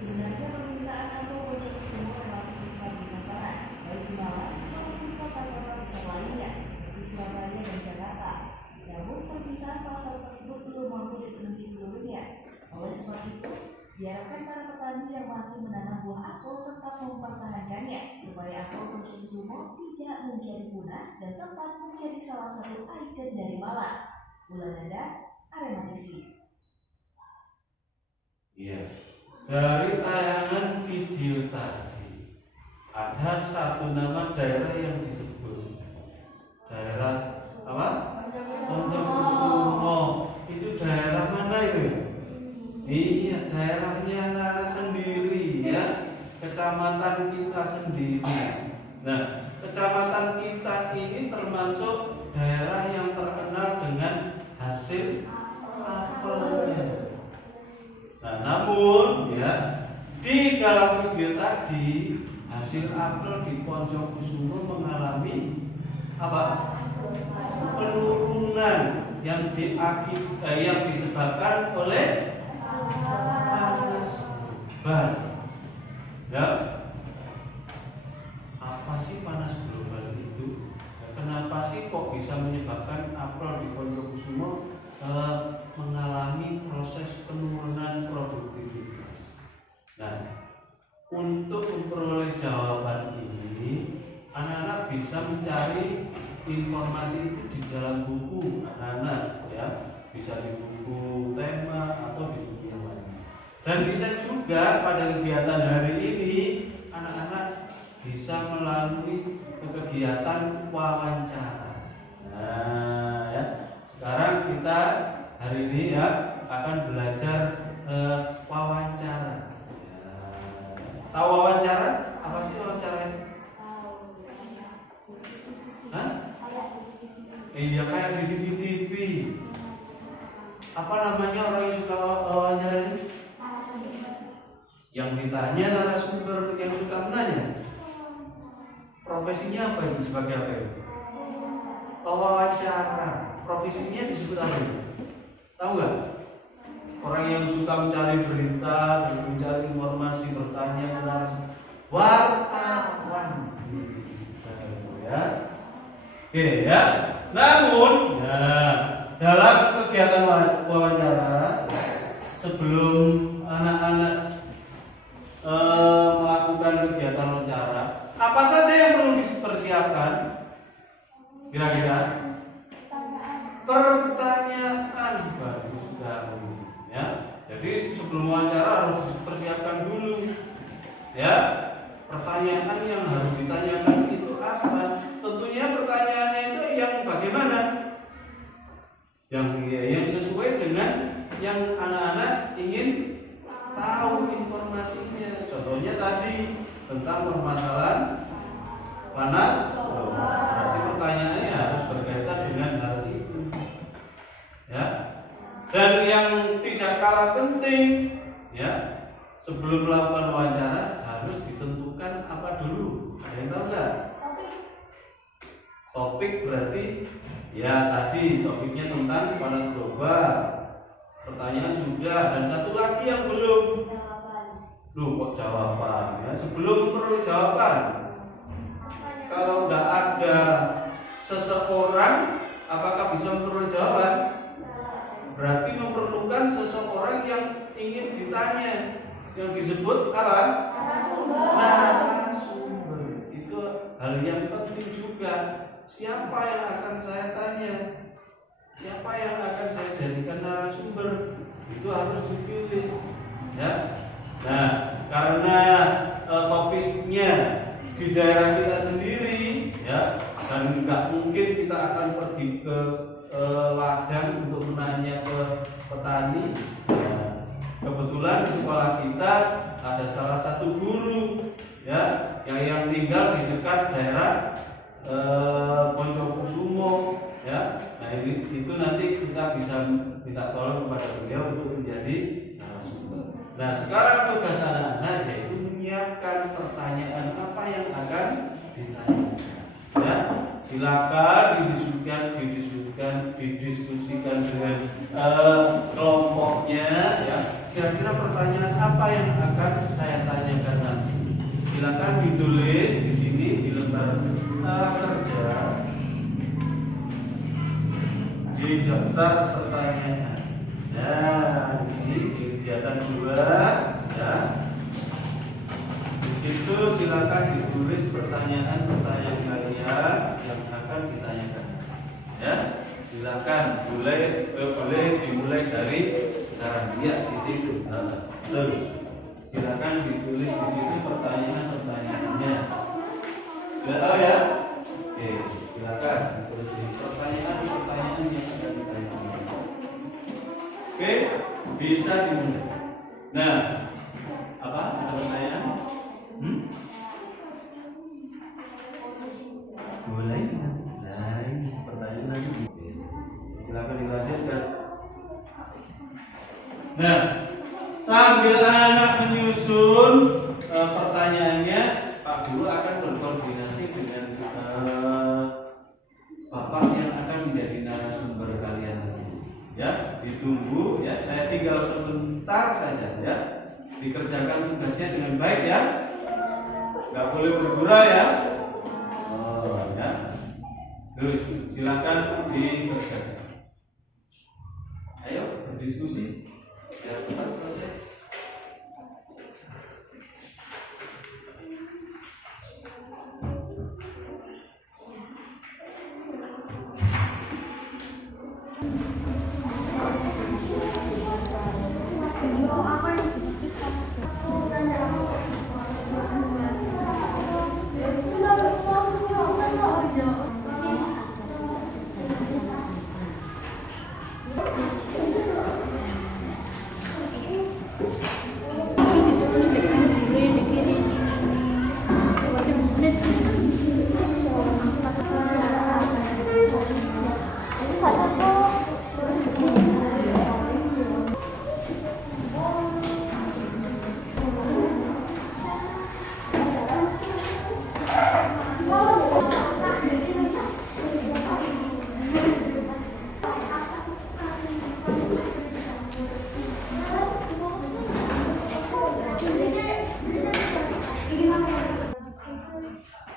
Sebenarnya permintaan apel Poncokusumo relatif besar di pasaran, baik di Malang maupun kota-kota besar lainnya seperti Surabaya dan Jakarta. Namun permintaan pasar tersebut belum mampu dipenuhi seluruhnya. Oleh sebab itu, diharapkan para petani yang masih menanam buah apel tetap mempertahankannya supaya apel Poncokusumo tidak menjadi punah dan tetap menjadi salah satu ikon dari Malang. Wulandada, Arema TV. Iya. Dari tayangan video tadi ada satu nama daerah yang disebut daerah apa? Poncokusumo. Itu daerah mana itu? Iya, daerahnya Nara sendiri ya, kecamatan kita sendiri. Nah, kecamatan kita ini termasuk daerah yang terkenal dengan hasil apelnya. Nah, namun ya di dalam video tadi hasil apel di Poncokusumo mengalami apa? Penurunan yang disebabkan oleh panas global. Ya, apa sih panas global itu? Kenapa sih kok bisa menyebabkan apel di Poncokusumo mengalami proses penurunan produktivitas? Nah, untuk memperoleh jawaban ini, anak-anak bisa mencari informasi itu di dalam buku anak-anak ya, bisa di buku tema atau di buku yang lain. Dan bisa juga pada kegiatan hari ini anak-anak bisa melalui kegiatan wawancara. Nah, ya. Sekarang kita hari ini ya akan belajar wawancara. Ya. Tahu wawancara? Apa sih wawancara ini? Hah? Iya, kayak di TV. Apa namanya orang yang suka wawancara ini? Yang ditanya narasumber yang suka menanya. Profesinya apa itu? Sebagai apa itu? Wawancara. Profesinya disebut apa itu? Tahu nggak? Orang yang suka mencari berita dan mencari informasi, bertanya ke narasumber. Wartawan. Ya. Oke ya. Namun, dalam kegiatan wawancara sebelum anak-anak melakukan kegiatan wawancara, apa saja yang perlu dipersiapkan? Kira-kira pertanyaan bagus sekali. Ya, jadi sebelum wawancara harus dipersiapkan dulu. Ya, pertanyaan yang harus ditanyakan itu apa? Tentunya pertanyaannya itu yang bagaimana? Yang sesuai dengan yang anak-anak ingin tahu informasinya. Contohnya tadi tentang permasalahan panas. Berarti pertanyaannya harus berkaitan dengan hal itu. Ya. Dan yang tidak kalah penting, ya, sebelum melakukan wawancara harus ditentukan apa dulu. Ada yang tahu nggak? Topik berarti ya tadi topiknya tentang panas global. Pertanyaan sudah, dan satu lagi yang belum. Loh, kok jawaban? Ya, sebelum memperoleh jawaban, kalau nggak ada seseorang, apakah bisa memperoleh jawaban? Berarti memerlukan seseorang yang ingin ditanya, yang disebut apa? Narasumber. Itu hal yang penting juga. Siapa yang akan saya tanya? Siapa yang akan saya jadikan narasumber? Itu harus dipilih. Ya. Nah, karena topiknya di daerah kita sendiri, ya, dan nggak mungkin kita akan pergi ke ladang untuk menanya ke petani. Ya. Kebetulan di sekolah kita ada salah satu guru, ya, yang tinggal di dekat daerah Poncokusumo, ya. Nah itu nanti kita bisa minta tolong kepada beliau untuk menjadi narasumber. Nah sekarang tugas anak-anak yaitu menyiapkan pertanyaan apa yang akan ditanya. Ya, silakan didiskusikan dengan kelompoknya. Ya, kira-kira pertanyaan apa yang akan saya tanyakan nanti. Silakan ditulis di sini di lembar kerja, di daftar pertanyaan. Nah, di sini di kegiatan 2, ya. Di situ silakan ditulis pertanyaan-pertanyaan kalian yang akan ditanyakan. Ya, silakan boleh dimulai dari sekarang. Ya, di situ. Terus silakan ditulis di situ pertanyaan-pertanyaannya. Sudah tahu ya? Oke, silakan ditulis pertanyaan-pertanyaan yang akan ditanyakan. Oke, bisa dimulai. Nah, apa? Ada pertanyaan? Boleh. Nah, ini pertanyaan lagi. Silakan dilanjutkan. Nah, sambil anak menyusun pertanyaannya, Pak Guru akan berkoordinasi dengan Bapak yang akan menjadi narasumber kalian nanti. Ya, ditunggu ya. Saya tinggal sebentar saja ya. Dikerjakan tugasnya dengan baik ya. Nggak boleh bergurau ya. Oh ya. Terus silakan dikerjakan. Ayo berdiskusi. Ya, cepat selesai.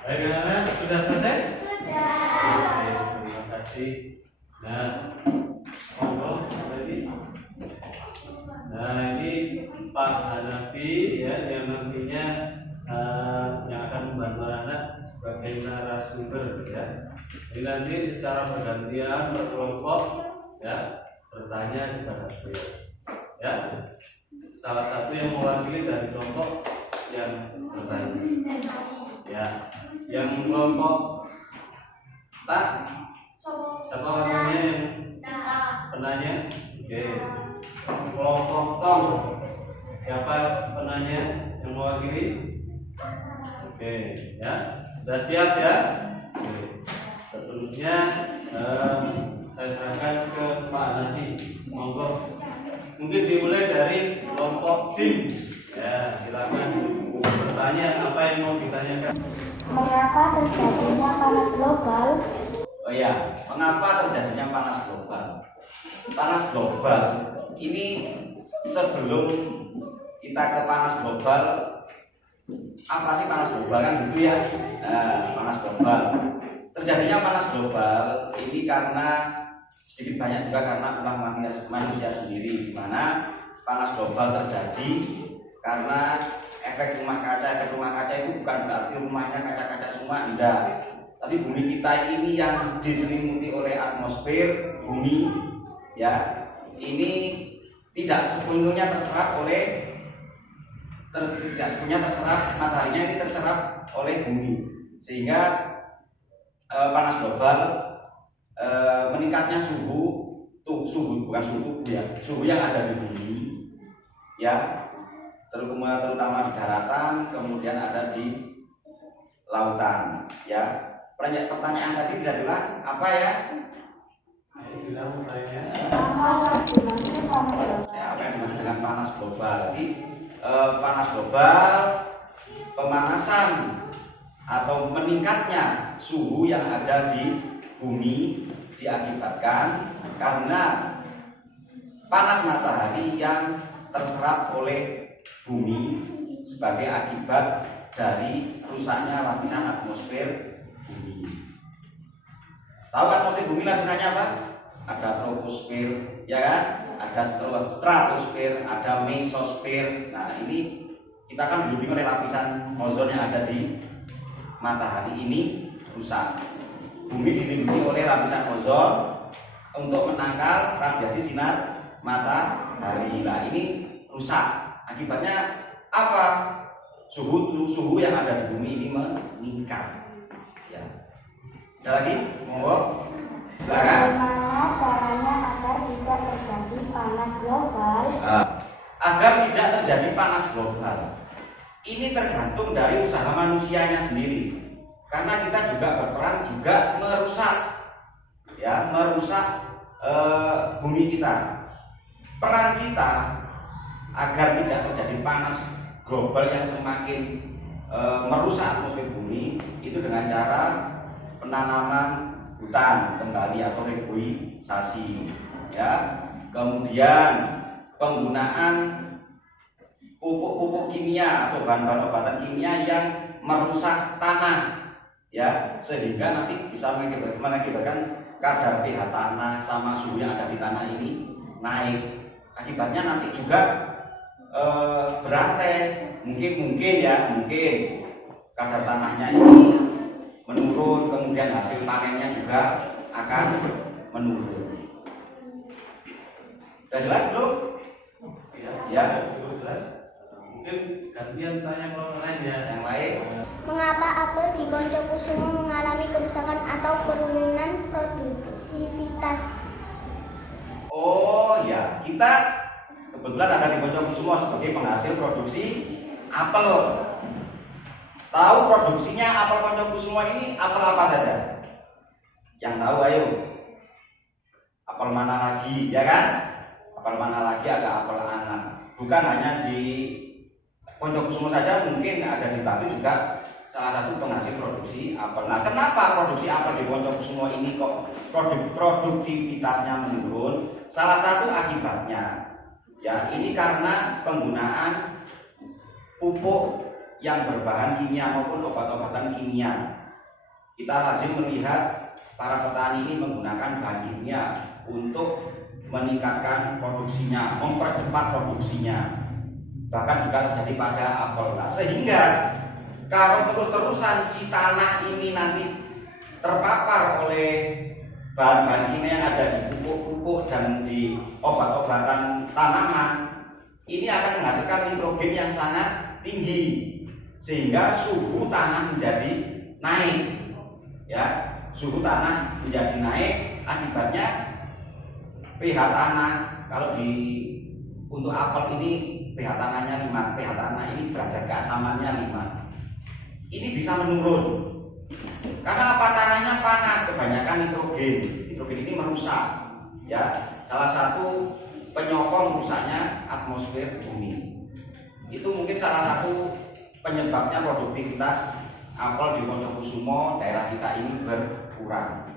Baik anak-anak, sudah selesai? Sudah. Baik, terima kasih. Nah, monggo lagi. Nah, ini Pak Hanafi ya, yang nantinya yang akan membantu anak sebagai narasumber ya. Jadi nanti secara bergantian berkelompok ya bertanya kepada beliau. Ya, salah satu yang mewakili dari kelompok yang bertanya. Ya, yang kelompok tak siapa namanya yang penanya? Oke. Kelompok tong siapa penanya yang mewakili? Oke, ya, sudah siap ya? Oke. Seterusnya saya serahkan ke Pak Nadi. Monggo. Mungkin dimulai dari kelompok tim. Ya, silakan bertanya apa yang mau ditanyakan. Mengapa terjadinya panas global? Oh ya, mengapa terjadinya panas global? Panas global ini sebelum kita ke panas global, apa sih panas global kan gitu ya? Nah, panas global. Terjadinya panas global ini karena sedikit banyak juga karena ulah manusia sendiri, di mana panas global terjadi karena efek rumah kaca itu bukan berarti rumahnya kaca-kaca semua, enggak. Tapi bumi kita ini yang diselimuti oleh atmosfer bumi, ya, ini tidak sepenuhnya terserap mataharinya, ini terserap oleh bumi, sehingga panas global meningkatnya suhu yang ada di bumi, ya, terutama di daratan, kemudian ada di lautan, ya. Pertanyaan tadi adalah apa ya? Apa yang dimaksud dengan panas global? Jadi panas global, pemanasan atau meningkatnya suhu yang ada di bumi diakibatkan karena panas matahari yang terserap oleh bumi sebagai akibat dari rusaknya lapisan atmosfer bumi. Tahu atmosfer bumi lapisannya apa? Ada troposfer, ya kan? Ada stratosfer, ada mesosfer. Nah, ini kita kan dilindungi oleh lapisan ozon yang ada di matahari ini rusak. Bumi dilindungi oleh lapisan ozon untuk menangkal radiasi sinar matahari. Nah, ini rusak. Akibatnya apa? Suhu yang ada di bumi ini meningkat. Ya. Ada lagi? Monggo. Bagaimana caranya agar tidak terjadi panas global? Agar tidak terjadi panas global, ini tergantung dari usaha manusianya sendiri. Karena kita juga berperan juga merusak bumi kita. Peran kita agar tidak terjadi panas global yang semakin merusak atmosfer bumi itu dengan cara penanaman hutan kembali atau reboisasi, ya. Kemudian penggunaan pupuk kimia atau bahan-bahan obatan kimia yang merusak tanah, ya, sehingga nanti bisa mengakibatkan kadar pH tanah sama suhu yang ada di tanah ini naik. Akibatnya nanti juga berantai, mungkin kadar tanahnya ini menurun, kemudian hasil panennya juga akan menurun. Sudah jelas belum? Ya. Jelas. Mungkin gantian tanya kelompok lain ya. Yang lain? Mengapa apel di Bonjokusumo mengalami kerusakan atau penurunan produktivitas? Oh ya, kita kebetulan ada di Bonjokusumo sebagai penghasil produksi apel. Tahu produksinya apel Bonjokusumo ini apel apa saja? Yang tahu ayo. Apel mana lagi, ya kan? Apel mana lagi, ada apel anak. Bukan hanya di Bonjokusumo saja, mungkin ada di Batu juga salah satu penghasil produksi apel. Nah, kenapa produksi apel di Bonjokusumo ini kok produktivitasnya menurun? Salah satu akibatnya, ya, ini karena penggunaan pupuk yang berbahan kimia maupun obat-obatan kimia. Kita lazim melihat para petani ini menggunakan bahan kimia untuk meningkatkan produksinya, mempercepat produksinya. Bahkan juga terjadi pada apel. Nah, sehingga kalau terus-terusan si tanah ini nanti terpapar oleh bahan-bahan kimia yang ada di pupuk-pupuk dan di obat-obatan tanaman, ini akan menghasilkan nitrogen yang sangat tinggi sehingga suhu tanah menjadi naik. Ya, suhu tanah menjadi naik, akibatnya pH tanah kalau untuk apel ini pH tanahnya 5, pH tanah ini derajat keasamannya 5. Ini bisa menurun. Karena apa? Tanahnya panas, kebanyakan nitrogen. Nitrogen ini merusak. Ya, salah satu penyokong rusaknya atmosfer bumi. Itu mungkin salah satu penyebabnya produktivitas apel di Wonokusumo daerah kita ini berkurang.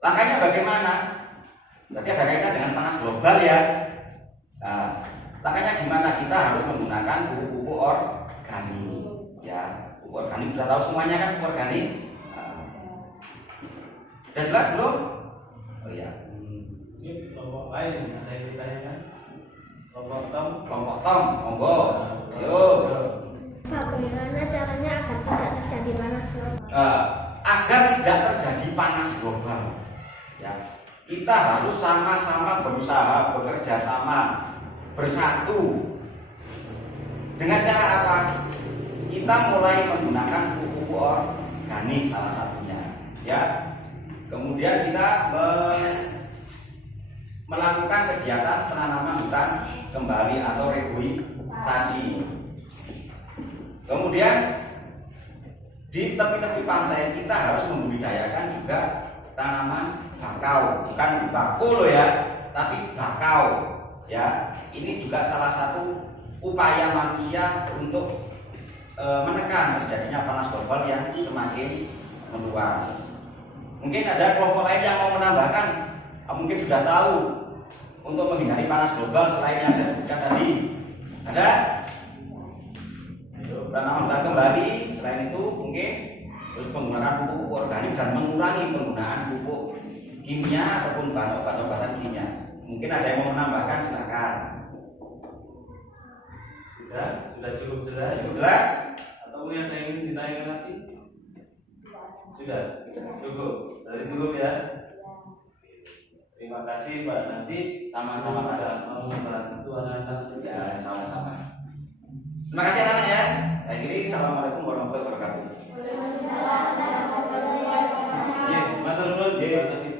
Langkahnya bagaimana? Berarti ada kaitan dengan panas global ya. Nah, langkahnya gimana? Kita harus menggunakan pupuk-pupuk organik. Ya, pupuk organik sudah tahu semuanya kan pupuk organik. Sudah jelas belum? Oh iya. Ini kelompok lain ada yang ditanyakan. Kelompok Tom. Kelompok Tom, monggo. Ayo. Bagaimana caranya agar tidak terjadi panas global? Agar tidak terjadi panas global, ya kita harus sama-sama berusaha, bekerja sama, bersatu. Dengan cara apa? Kita mulai menggunakan pupuk organik salah satunya, ya. Kemudian kita melakukan kegiatan penanaman hutan kembali atau reboisasi. Kemudian di tepi-tepi pantai kita harus membudidayakan juga tanaman bakau, bukan bakau loh ya, tapi bakau. Ya, ini juga salah satu upaya manusia untuk menekan terjadinya panas global yang semakin meluas. Mungkin ada kelompok lain yang mau menambahkan, mungkin sudah tahu untuk menghindari panas global selain yang saya sebutkan tadi. Ada? Penanaman hutan kembali, selain itu mungkin terus menggunakan pupuk organik dan mengurangi penggunaan pupuk kimia ataupun bahan obat-obatan kimia. Mungkin ada yang mau menambahkan, silakan. Sudah cukup jelas. Cukup jelas? Atau mungkin ada yang ingin ditanyakan lagi? Sudah cukup. Dari cukup ya. Terima kasih Pak Nanti. Sama-sama Pak. Mau membantu anak-anak. Ya, sama-sama. Terima kasih anak-anak ya. Akhiri, assalamualaikum warahmatullahi wabarakatuh. Oke, matur nuwun Pak Nanti.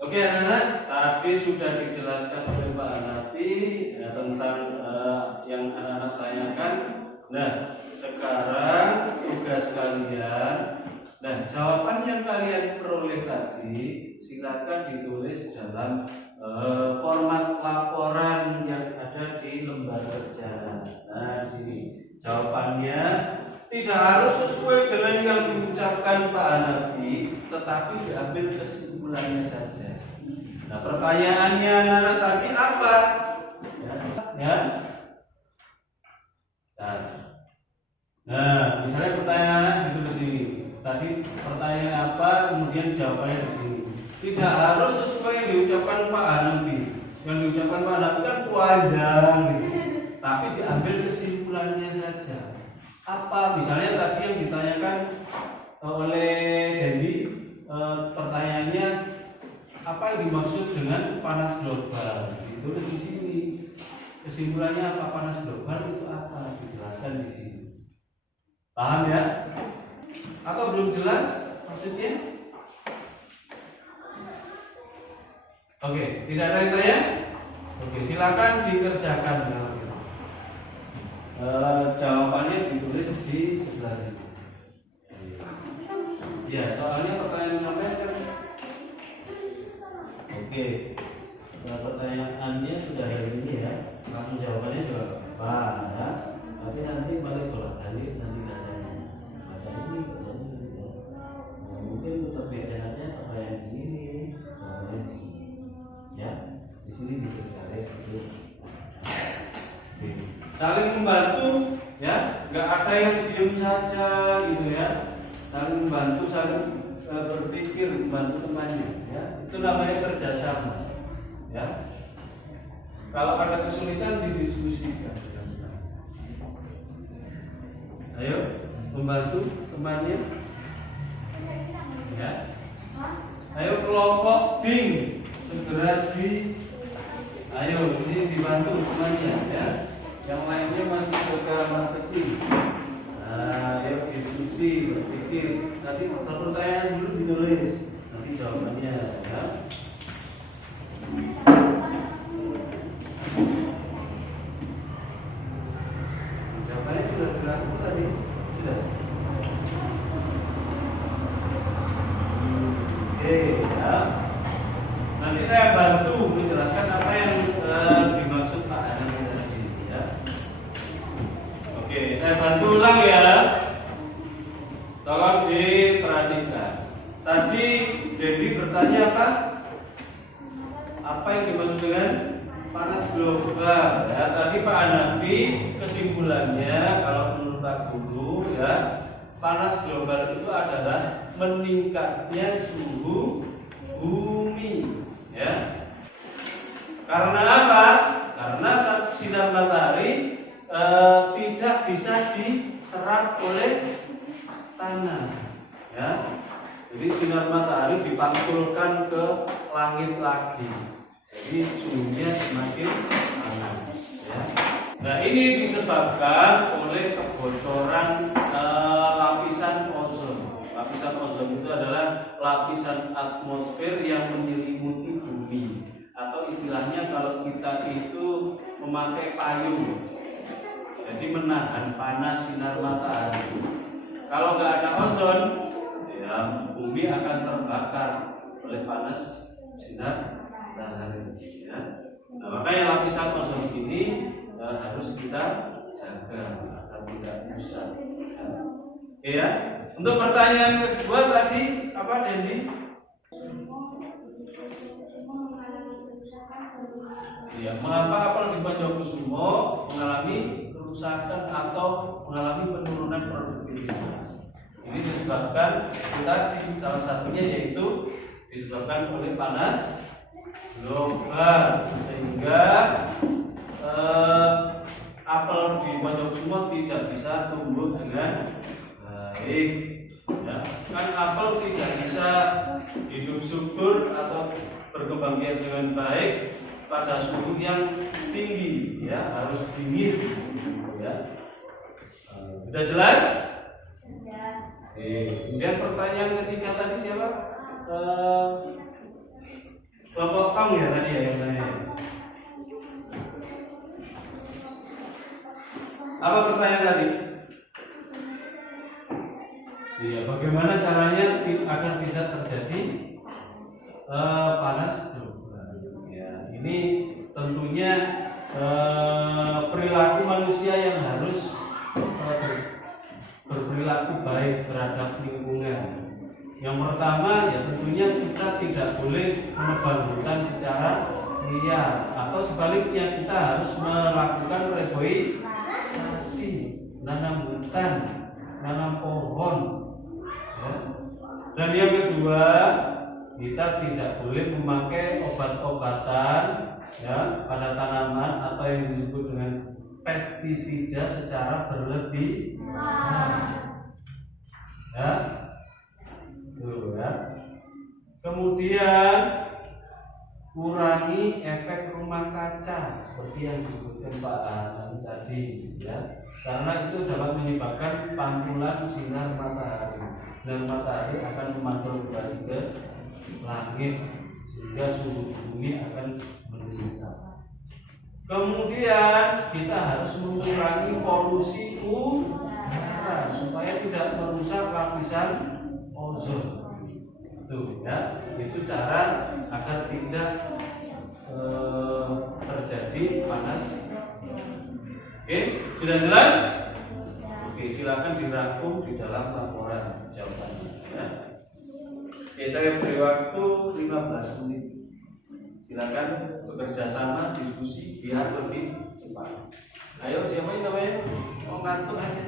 Oke anak-anak, tadi sudah dijelaskan oleh Pak Nanti ya, tentang yang anak-anak tanyakan. Nah, sekarang tugas kalian. Nah, jawaban yang kalian peroleh tadi silakan ditulis dalam format laporan yang ada di lembar kerja. Nah, di sini jawabannya tidak harus sesuai dengan yang diucapkan Pak Hanafi, tetapi diambil kesimpulannya saja. Nah, pertanyaannya anak-anak tadi apa? Ya. Nah, misalnya pertanyaan itu di sini. Tadi pertanyaan apa, kemudian jawabannya di sini. Tidak harus sesuai yang diucapkan Pak Hanafi. Yang diucapkan Pak Hanafi kan panjang gitu. Tapi diambil kesimpulannya saja. Apa misalnya tadi yang ditanyakan oleh Dendi, pertanyaannya apa yang dimaksud dengan panas global? Ditulis di sini. Kesimpulannya apa, panas global itu apa? Dijelaskan di sini. Paham ya? Atau belum jelas maksudnya? Oke, tidak ada yang tanya? Oke, silakan dikerjakan. Jawabannya ditulis di sebelah sini. Ya, soalnya pertanyaan sampai kan. Oke, pertanyaannya sudah ada ini ya. Langsung jawabannya juga apa ya? Tapi nanti balik bolak-balik nanti bacanya. Baca ini ya. Nah, mungkin perbedaannya pertanyaan di sini, jawabannya di sini. Ya, di sini ditulis gitu. Saling membantu ada yang diam saja gitu ya, saling membantu, saling berpikir, membantu temannya ya. Itu namanya kerjasama ya. Kalau ada kesulitan didiskusikan. Ayo membantu temannya ya. Ayo kelompok BIM segera ayo ini dibantu temannya ya. Yang lainnya masih ke kamar kecil. Nah, ayo diskusi, berpikir. Nanti pertanyaan dulu ditulis, nanti jawabannya ya. Jawabannya sudah dilakukan tadi, sudah. Oke ya. Nanti saya bantu menjelaskan apa yang dimaksud Pak Anand tadi ya. Oke, saya bantu ulang ya. Tolong diperhatikan. Tadi Debbie bertanya apa? Apa yang dimaksud dengan panas global? Ya, tadi Pak Hanafi kesimpulannya kalau menurut Pak Guru ya, panas global itu adalah meningkatnya suhu bumi. Ya. Karena apa? Karena sinar matahari tidak bisa diserap oleh tanah. Ya. Jadi sinar matahari dipantulkan ke langit lagi. Jadi suhunya semakin panas. Ya. Nah ini disebabkan oleh kebocoran lapisan ozon. Lapisan ozon itu adalah lapisan atmosfer yang menyelimuti bumi, atau istilahnya kalau kita itu memakai payung, jadi menahan panas sinar matahari. Kalau nggak ada ozon, ya bumi akan terbakar oleh panas sinar matahari. Ya. Nah, makanya lapisan ozon ini harus kita jaga agar tidak rusak. Ya. Untuk pertanyaan kedua tadi apa, Dendi? Ya, mengapa apel di Panjagokusumo mengalami kerusakan atau mengalami penurunan produktivitas? Ini disebabkan tadi salah satunya yaitu disebabkan oleh panas global, sehingga apel di Panjagokusumo tidak bisa tumbuh dengan baik. Ya, kan apel tidak bisa hidup subur atau berkembang biak dengan baik pada suhu yang tinggi, ya harus dingin, ya. Sudah jelas? Sudah. Kemudian pertanyaan ketiga tadi siapa? Kelompok Tong ya tadi ya yang tanya. Apa pertanyaan tadi? Iya, bagaimana caranya agar tidak terjadi panas global? Ya, ini tentunya perilaku manusia yang harus berperilaku baik terhadap lingkungan. Yang pertama ya tentunya kita tidak boleh menebang hutan secara liar, atau sebaliknya kita harus melakukan reboisasi, nanam hutan, nanam pohon. Ya. Dan yang kedua, kita tidak boleh memakai obat-obatan ya pada tanaman atau yang disebut dengan pestisida secara berlebihan. Ya. Tuh, ya. Kemudian kurangi efek rumah kaca seperti yang disebutkan Pak Anand tadi, ya. Karena itu dapat menyebabkan pantulan sinar matahari, dan matahari akan memantul kembali ke langit sehingga suhu bumi akan meningkat. Kemudian kita harus mengurangi polusi udara supaya tidak merusak lapisan ozon. Tuh, ya. Itu cara agar tidak terjadi panas. Oke, sudah jelas? Oke, silakan dirangkum di dalam laporan jawabannya. Ya. Oke, saya beri waktu 15 menit. Silakan bekerja sama, diskusi biar lebih cepat. Ayo, siapa yang namanya? Mau ngantuk aja.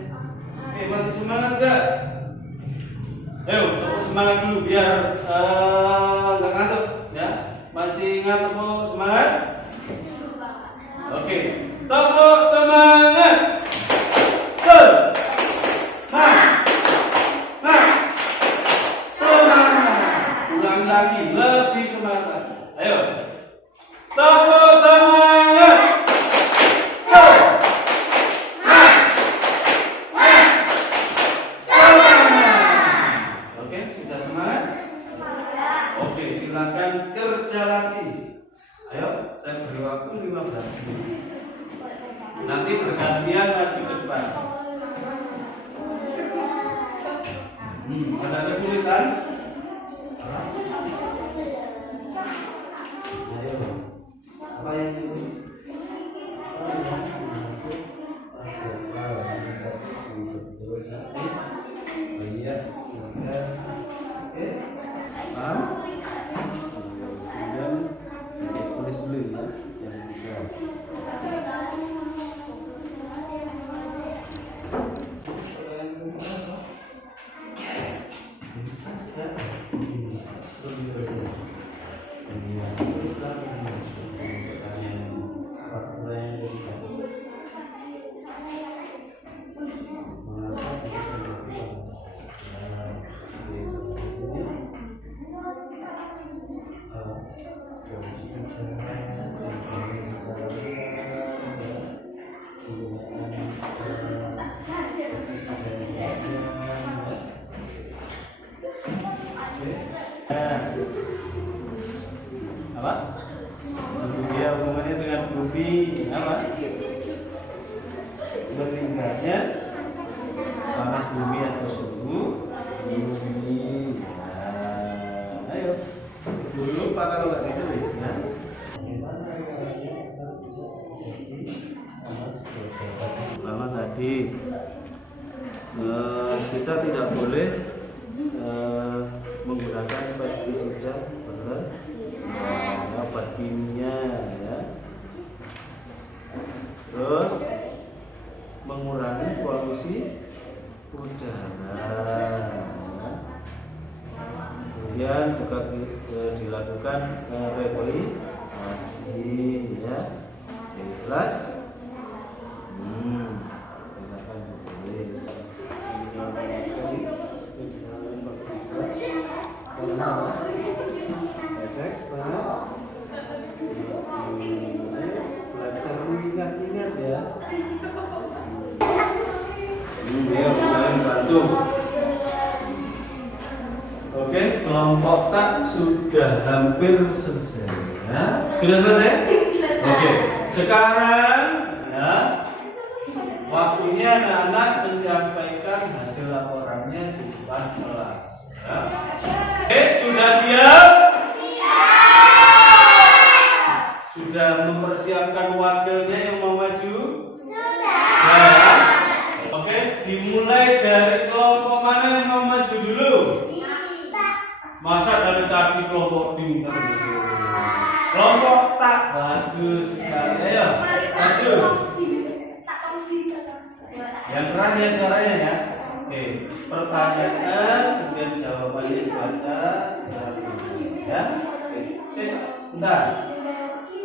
Oke, masih semangat nggak? Ayo, tepuk semangat dulu biar nggak ngantuk ya. Masih ngantuk kok, semangat? Oke, tepuk semangat. Semangat. Ulang lagi, lebih semangat. Ayo, tepuk semangat. Oke, sudah semangat? Oke, silakan kerja lagi. Ayo, saya beri waktu 15 menit. Nanti bergantian maju ke depan. Ada kesulitan? Ayo, apa yang itu? Iya, silakan. Oke, paham? Kemudian tulis dulu ya, yang ketiga. Apa? Dia hubungannya dengan bumi apa? Meninggalnya panas bumi atau suhu bumi. Nah, ayo dulu Pak kalau nggak ditulis ya. Pertama tadi kita tidak boleh menggunakan pestisida obat kimia ya. Terus mengurangi polusi udara ya. Kemudian juga dilakukan reboisasi ya. Jadi jelas? Silakan ditulis. Efek panas. Belajar mengingat-ingat ya. Ya, saling bantu. Oke, kelompok tak sudah hampir selesai ya. Sudah selesai? Oke, sekarang ya waktunya anak-anak menyampaikan hasil laporannya di depan kelas ya. Oke, sudah siap? Sudah mempersiapkan wakilnya yang mau maju? Sudah. Oke, dimulai dari kelompok mana yang mau maju dulu? Masa dari tadi kelompok D? Kelompok tak, bagus sekali. Ayo, maju. Yang keras ya suaranya ya. Oke, pertanyaan kemudian jawabannya dibaca ya. Oke, sebentar.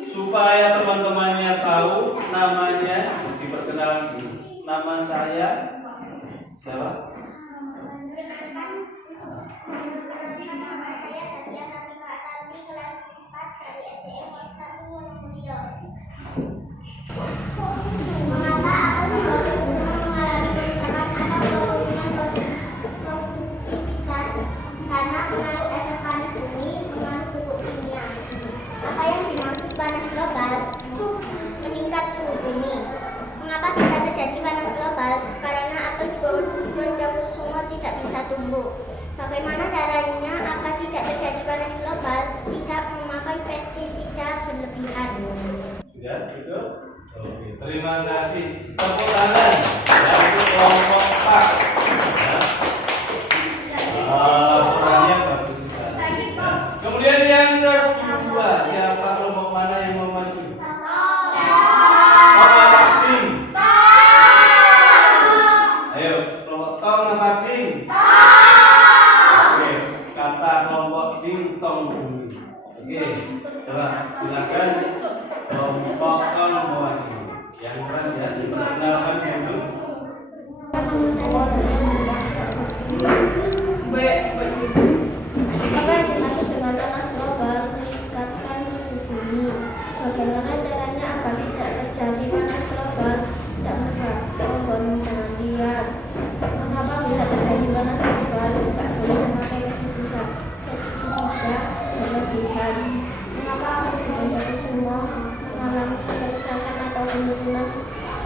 Supaya teman-temannya tahu namanya, diperkenalkan dulu. Nama saya siapa? Panas global, meningkat suhu bumi. Mengapa bisa terjadi panas global? Karena apel di bawah Puncak tidak bisa tumbuh. Bagaimana caranya agar tidak terjadi panas global? Tidak memakai pestisida berlebihan. Ya, betul. Oke, terima kasih. Tepuk tangan dari kelompok Pak. Laporannya bagus sekali. Kemudian yang kedua, siapa kelompok mana yang mau maju? Ayo, kelompok ding? Oke, kata kelompok ding tong dulu. Oke, coba silakan kelompok tong mewakili. Yang keras ya, diperkenalkan dulu. Apa yang dimaksud dengan panas global meningkatkan suhu bumi? Bagaimana caranya agar tidak terjadi panas global tidak membuat penandian? Mengapa bisa terjadi panas global? Tidak boleh memakai pestisida berlebihan. Mengapa penduduk semua mengalami kerusakan atau penurunan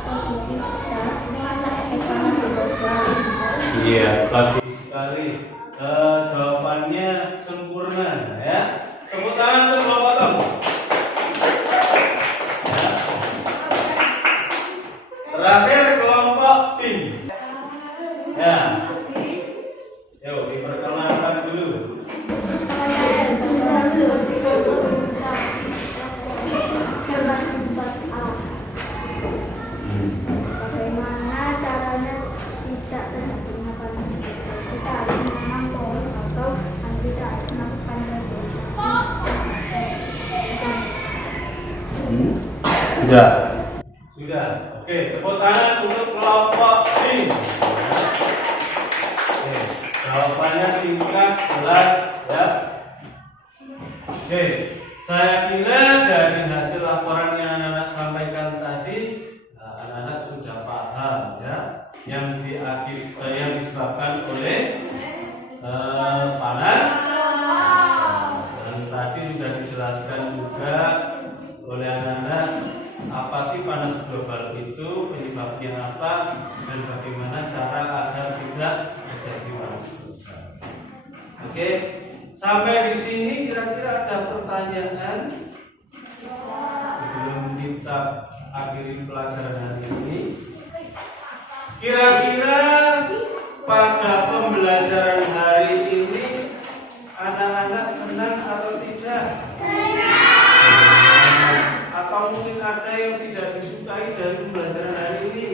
produktivitas karena efek panas global? Iya, bagus sekali. Jawabannya sempurna ya. Tepuk tangan untuk kelompok tong. Ya. Terakhir kelompok ding. Ya. Yuk diperkenalkan dulu. Bagaimana caranya tidak terjadinya panas? Kita harus menanam pohon atau tidak melakukan Sudah. Sudah. Oke, tepuk tangan untuk kelompok ding. Oke, jawabannya singkat, jelas ya. Oke, saya kira dari hasil laporan yang anak-anak sampaikan tadi, anak-anak sudah paham ya yang disebabkan oleh panas. Dan tadi sudah dijelaskan juga oleh anak-anak apa sih panas global itu, penyebabnya apa, dan bagaimana cara agar tidak terjadi panas global. Oke, sampai di sini kira-kira ada pertanyaan sebelum kita akhiri pelajaran hari ini. Kira-kira pada pembelajaran hari ini anak-anak senang atau tidak? Atau mungkin ada yang tidak disukai dari pembelajaran hari ini?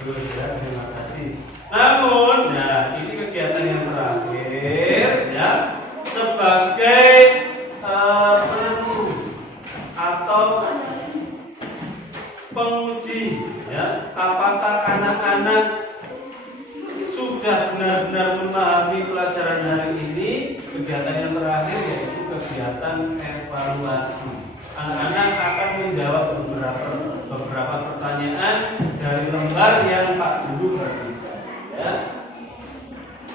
Bagus ya, terima kasih. Namun, ya ini kegiatan yang terakhir ya sebagai penentu atau penguji ya apakah anak-anak sudah benar-benar memahami pelajaran hari ini. Kegiatan yang terakhir yaitu kegiatan evaluasi. Anak-anak akan menjawab beberapa pertanyaan dari lembar yang Pak Guru berikan ya.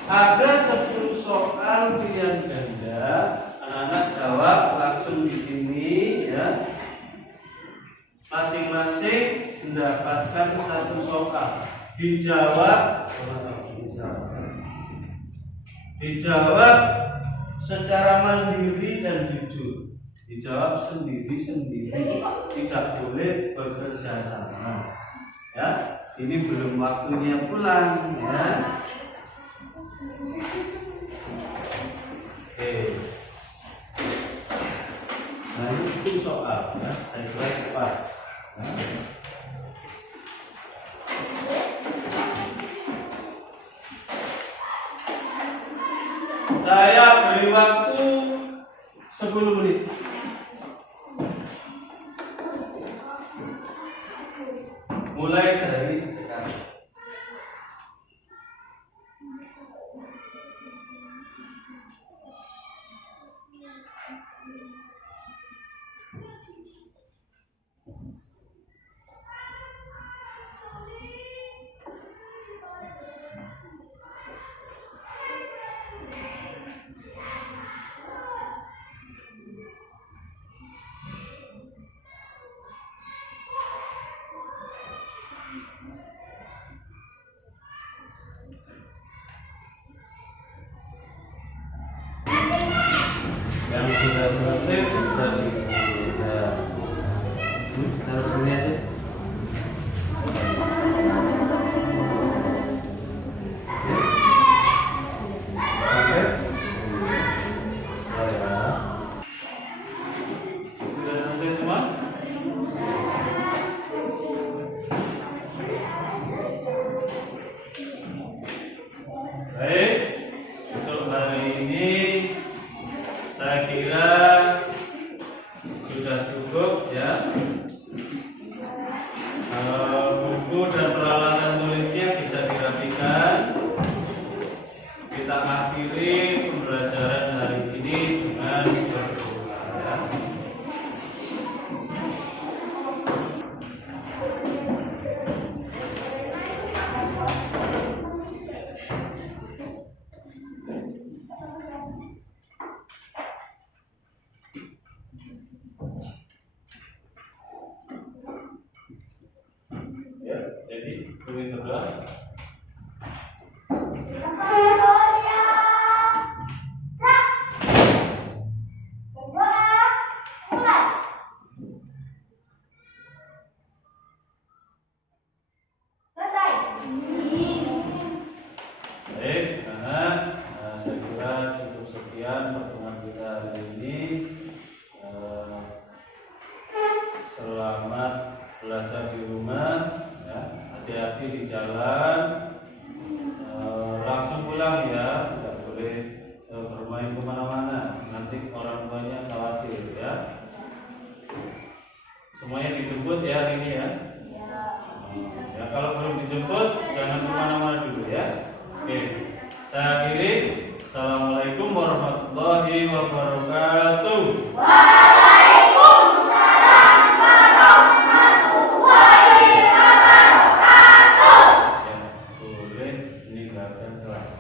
Ada 10 soal pilihan ganda. Anak-anak jawab langsung di sini ya. Masing-masing mendapatkan 1 soal. Dijawab secara mandiri dan jujur. Dijawab sendiri-sendiri, tidak boleh bekerja sama. Ya, ini belum waktunya pulang ya. Oke. Nah ini 10 soal ya, saya kira cepat. Ya. Saya beri waktu 10 menit. Mulai dari sekarang. Yang sudah selesai bisa dilihat. Taruh sini aja. Oke. Sudah selesai semua? berdoa. Baik, saya kira cukup sekian pertemuan kita hari ini. Selamat belajar di rumah, ya. Hati-hati di jalan. Langsung pulang ya, tidak boleh bermain kemana-mana. Nanti orang tuanya khawatir ya. Semuanya dijemput ya hari ini ya. Ya, kalau belum dijemput jangan kemana-mana dulu ya. Oke, saya akhiri. Assalamualaikum warahmatullahi wabarakatuh. Waalaikumsalam warahmatullahi wabarakatuh. Ya, boleh meninggalkan kelas.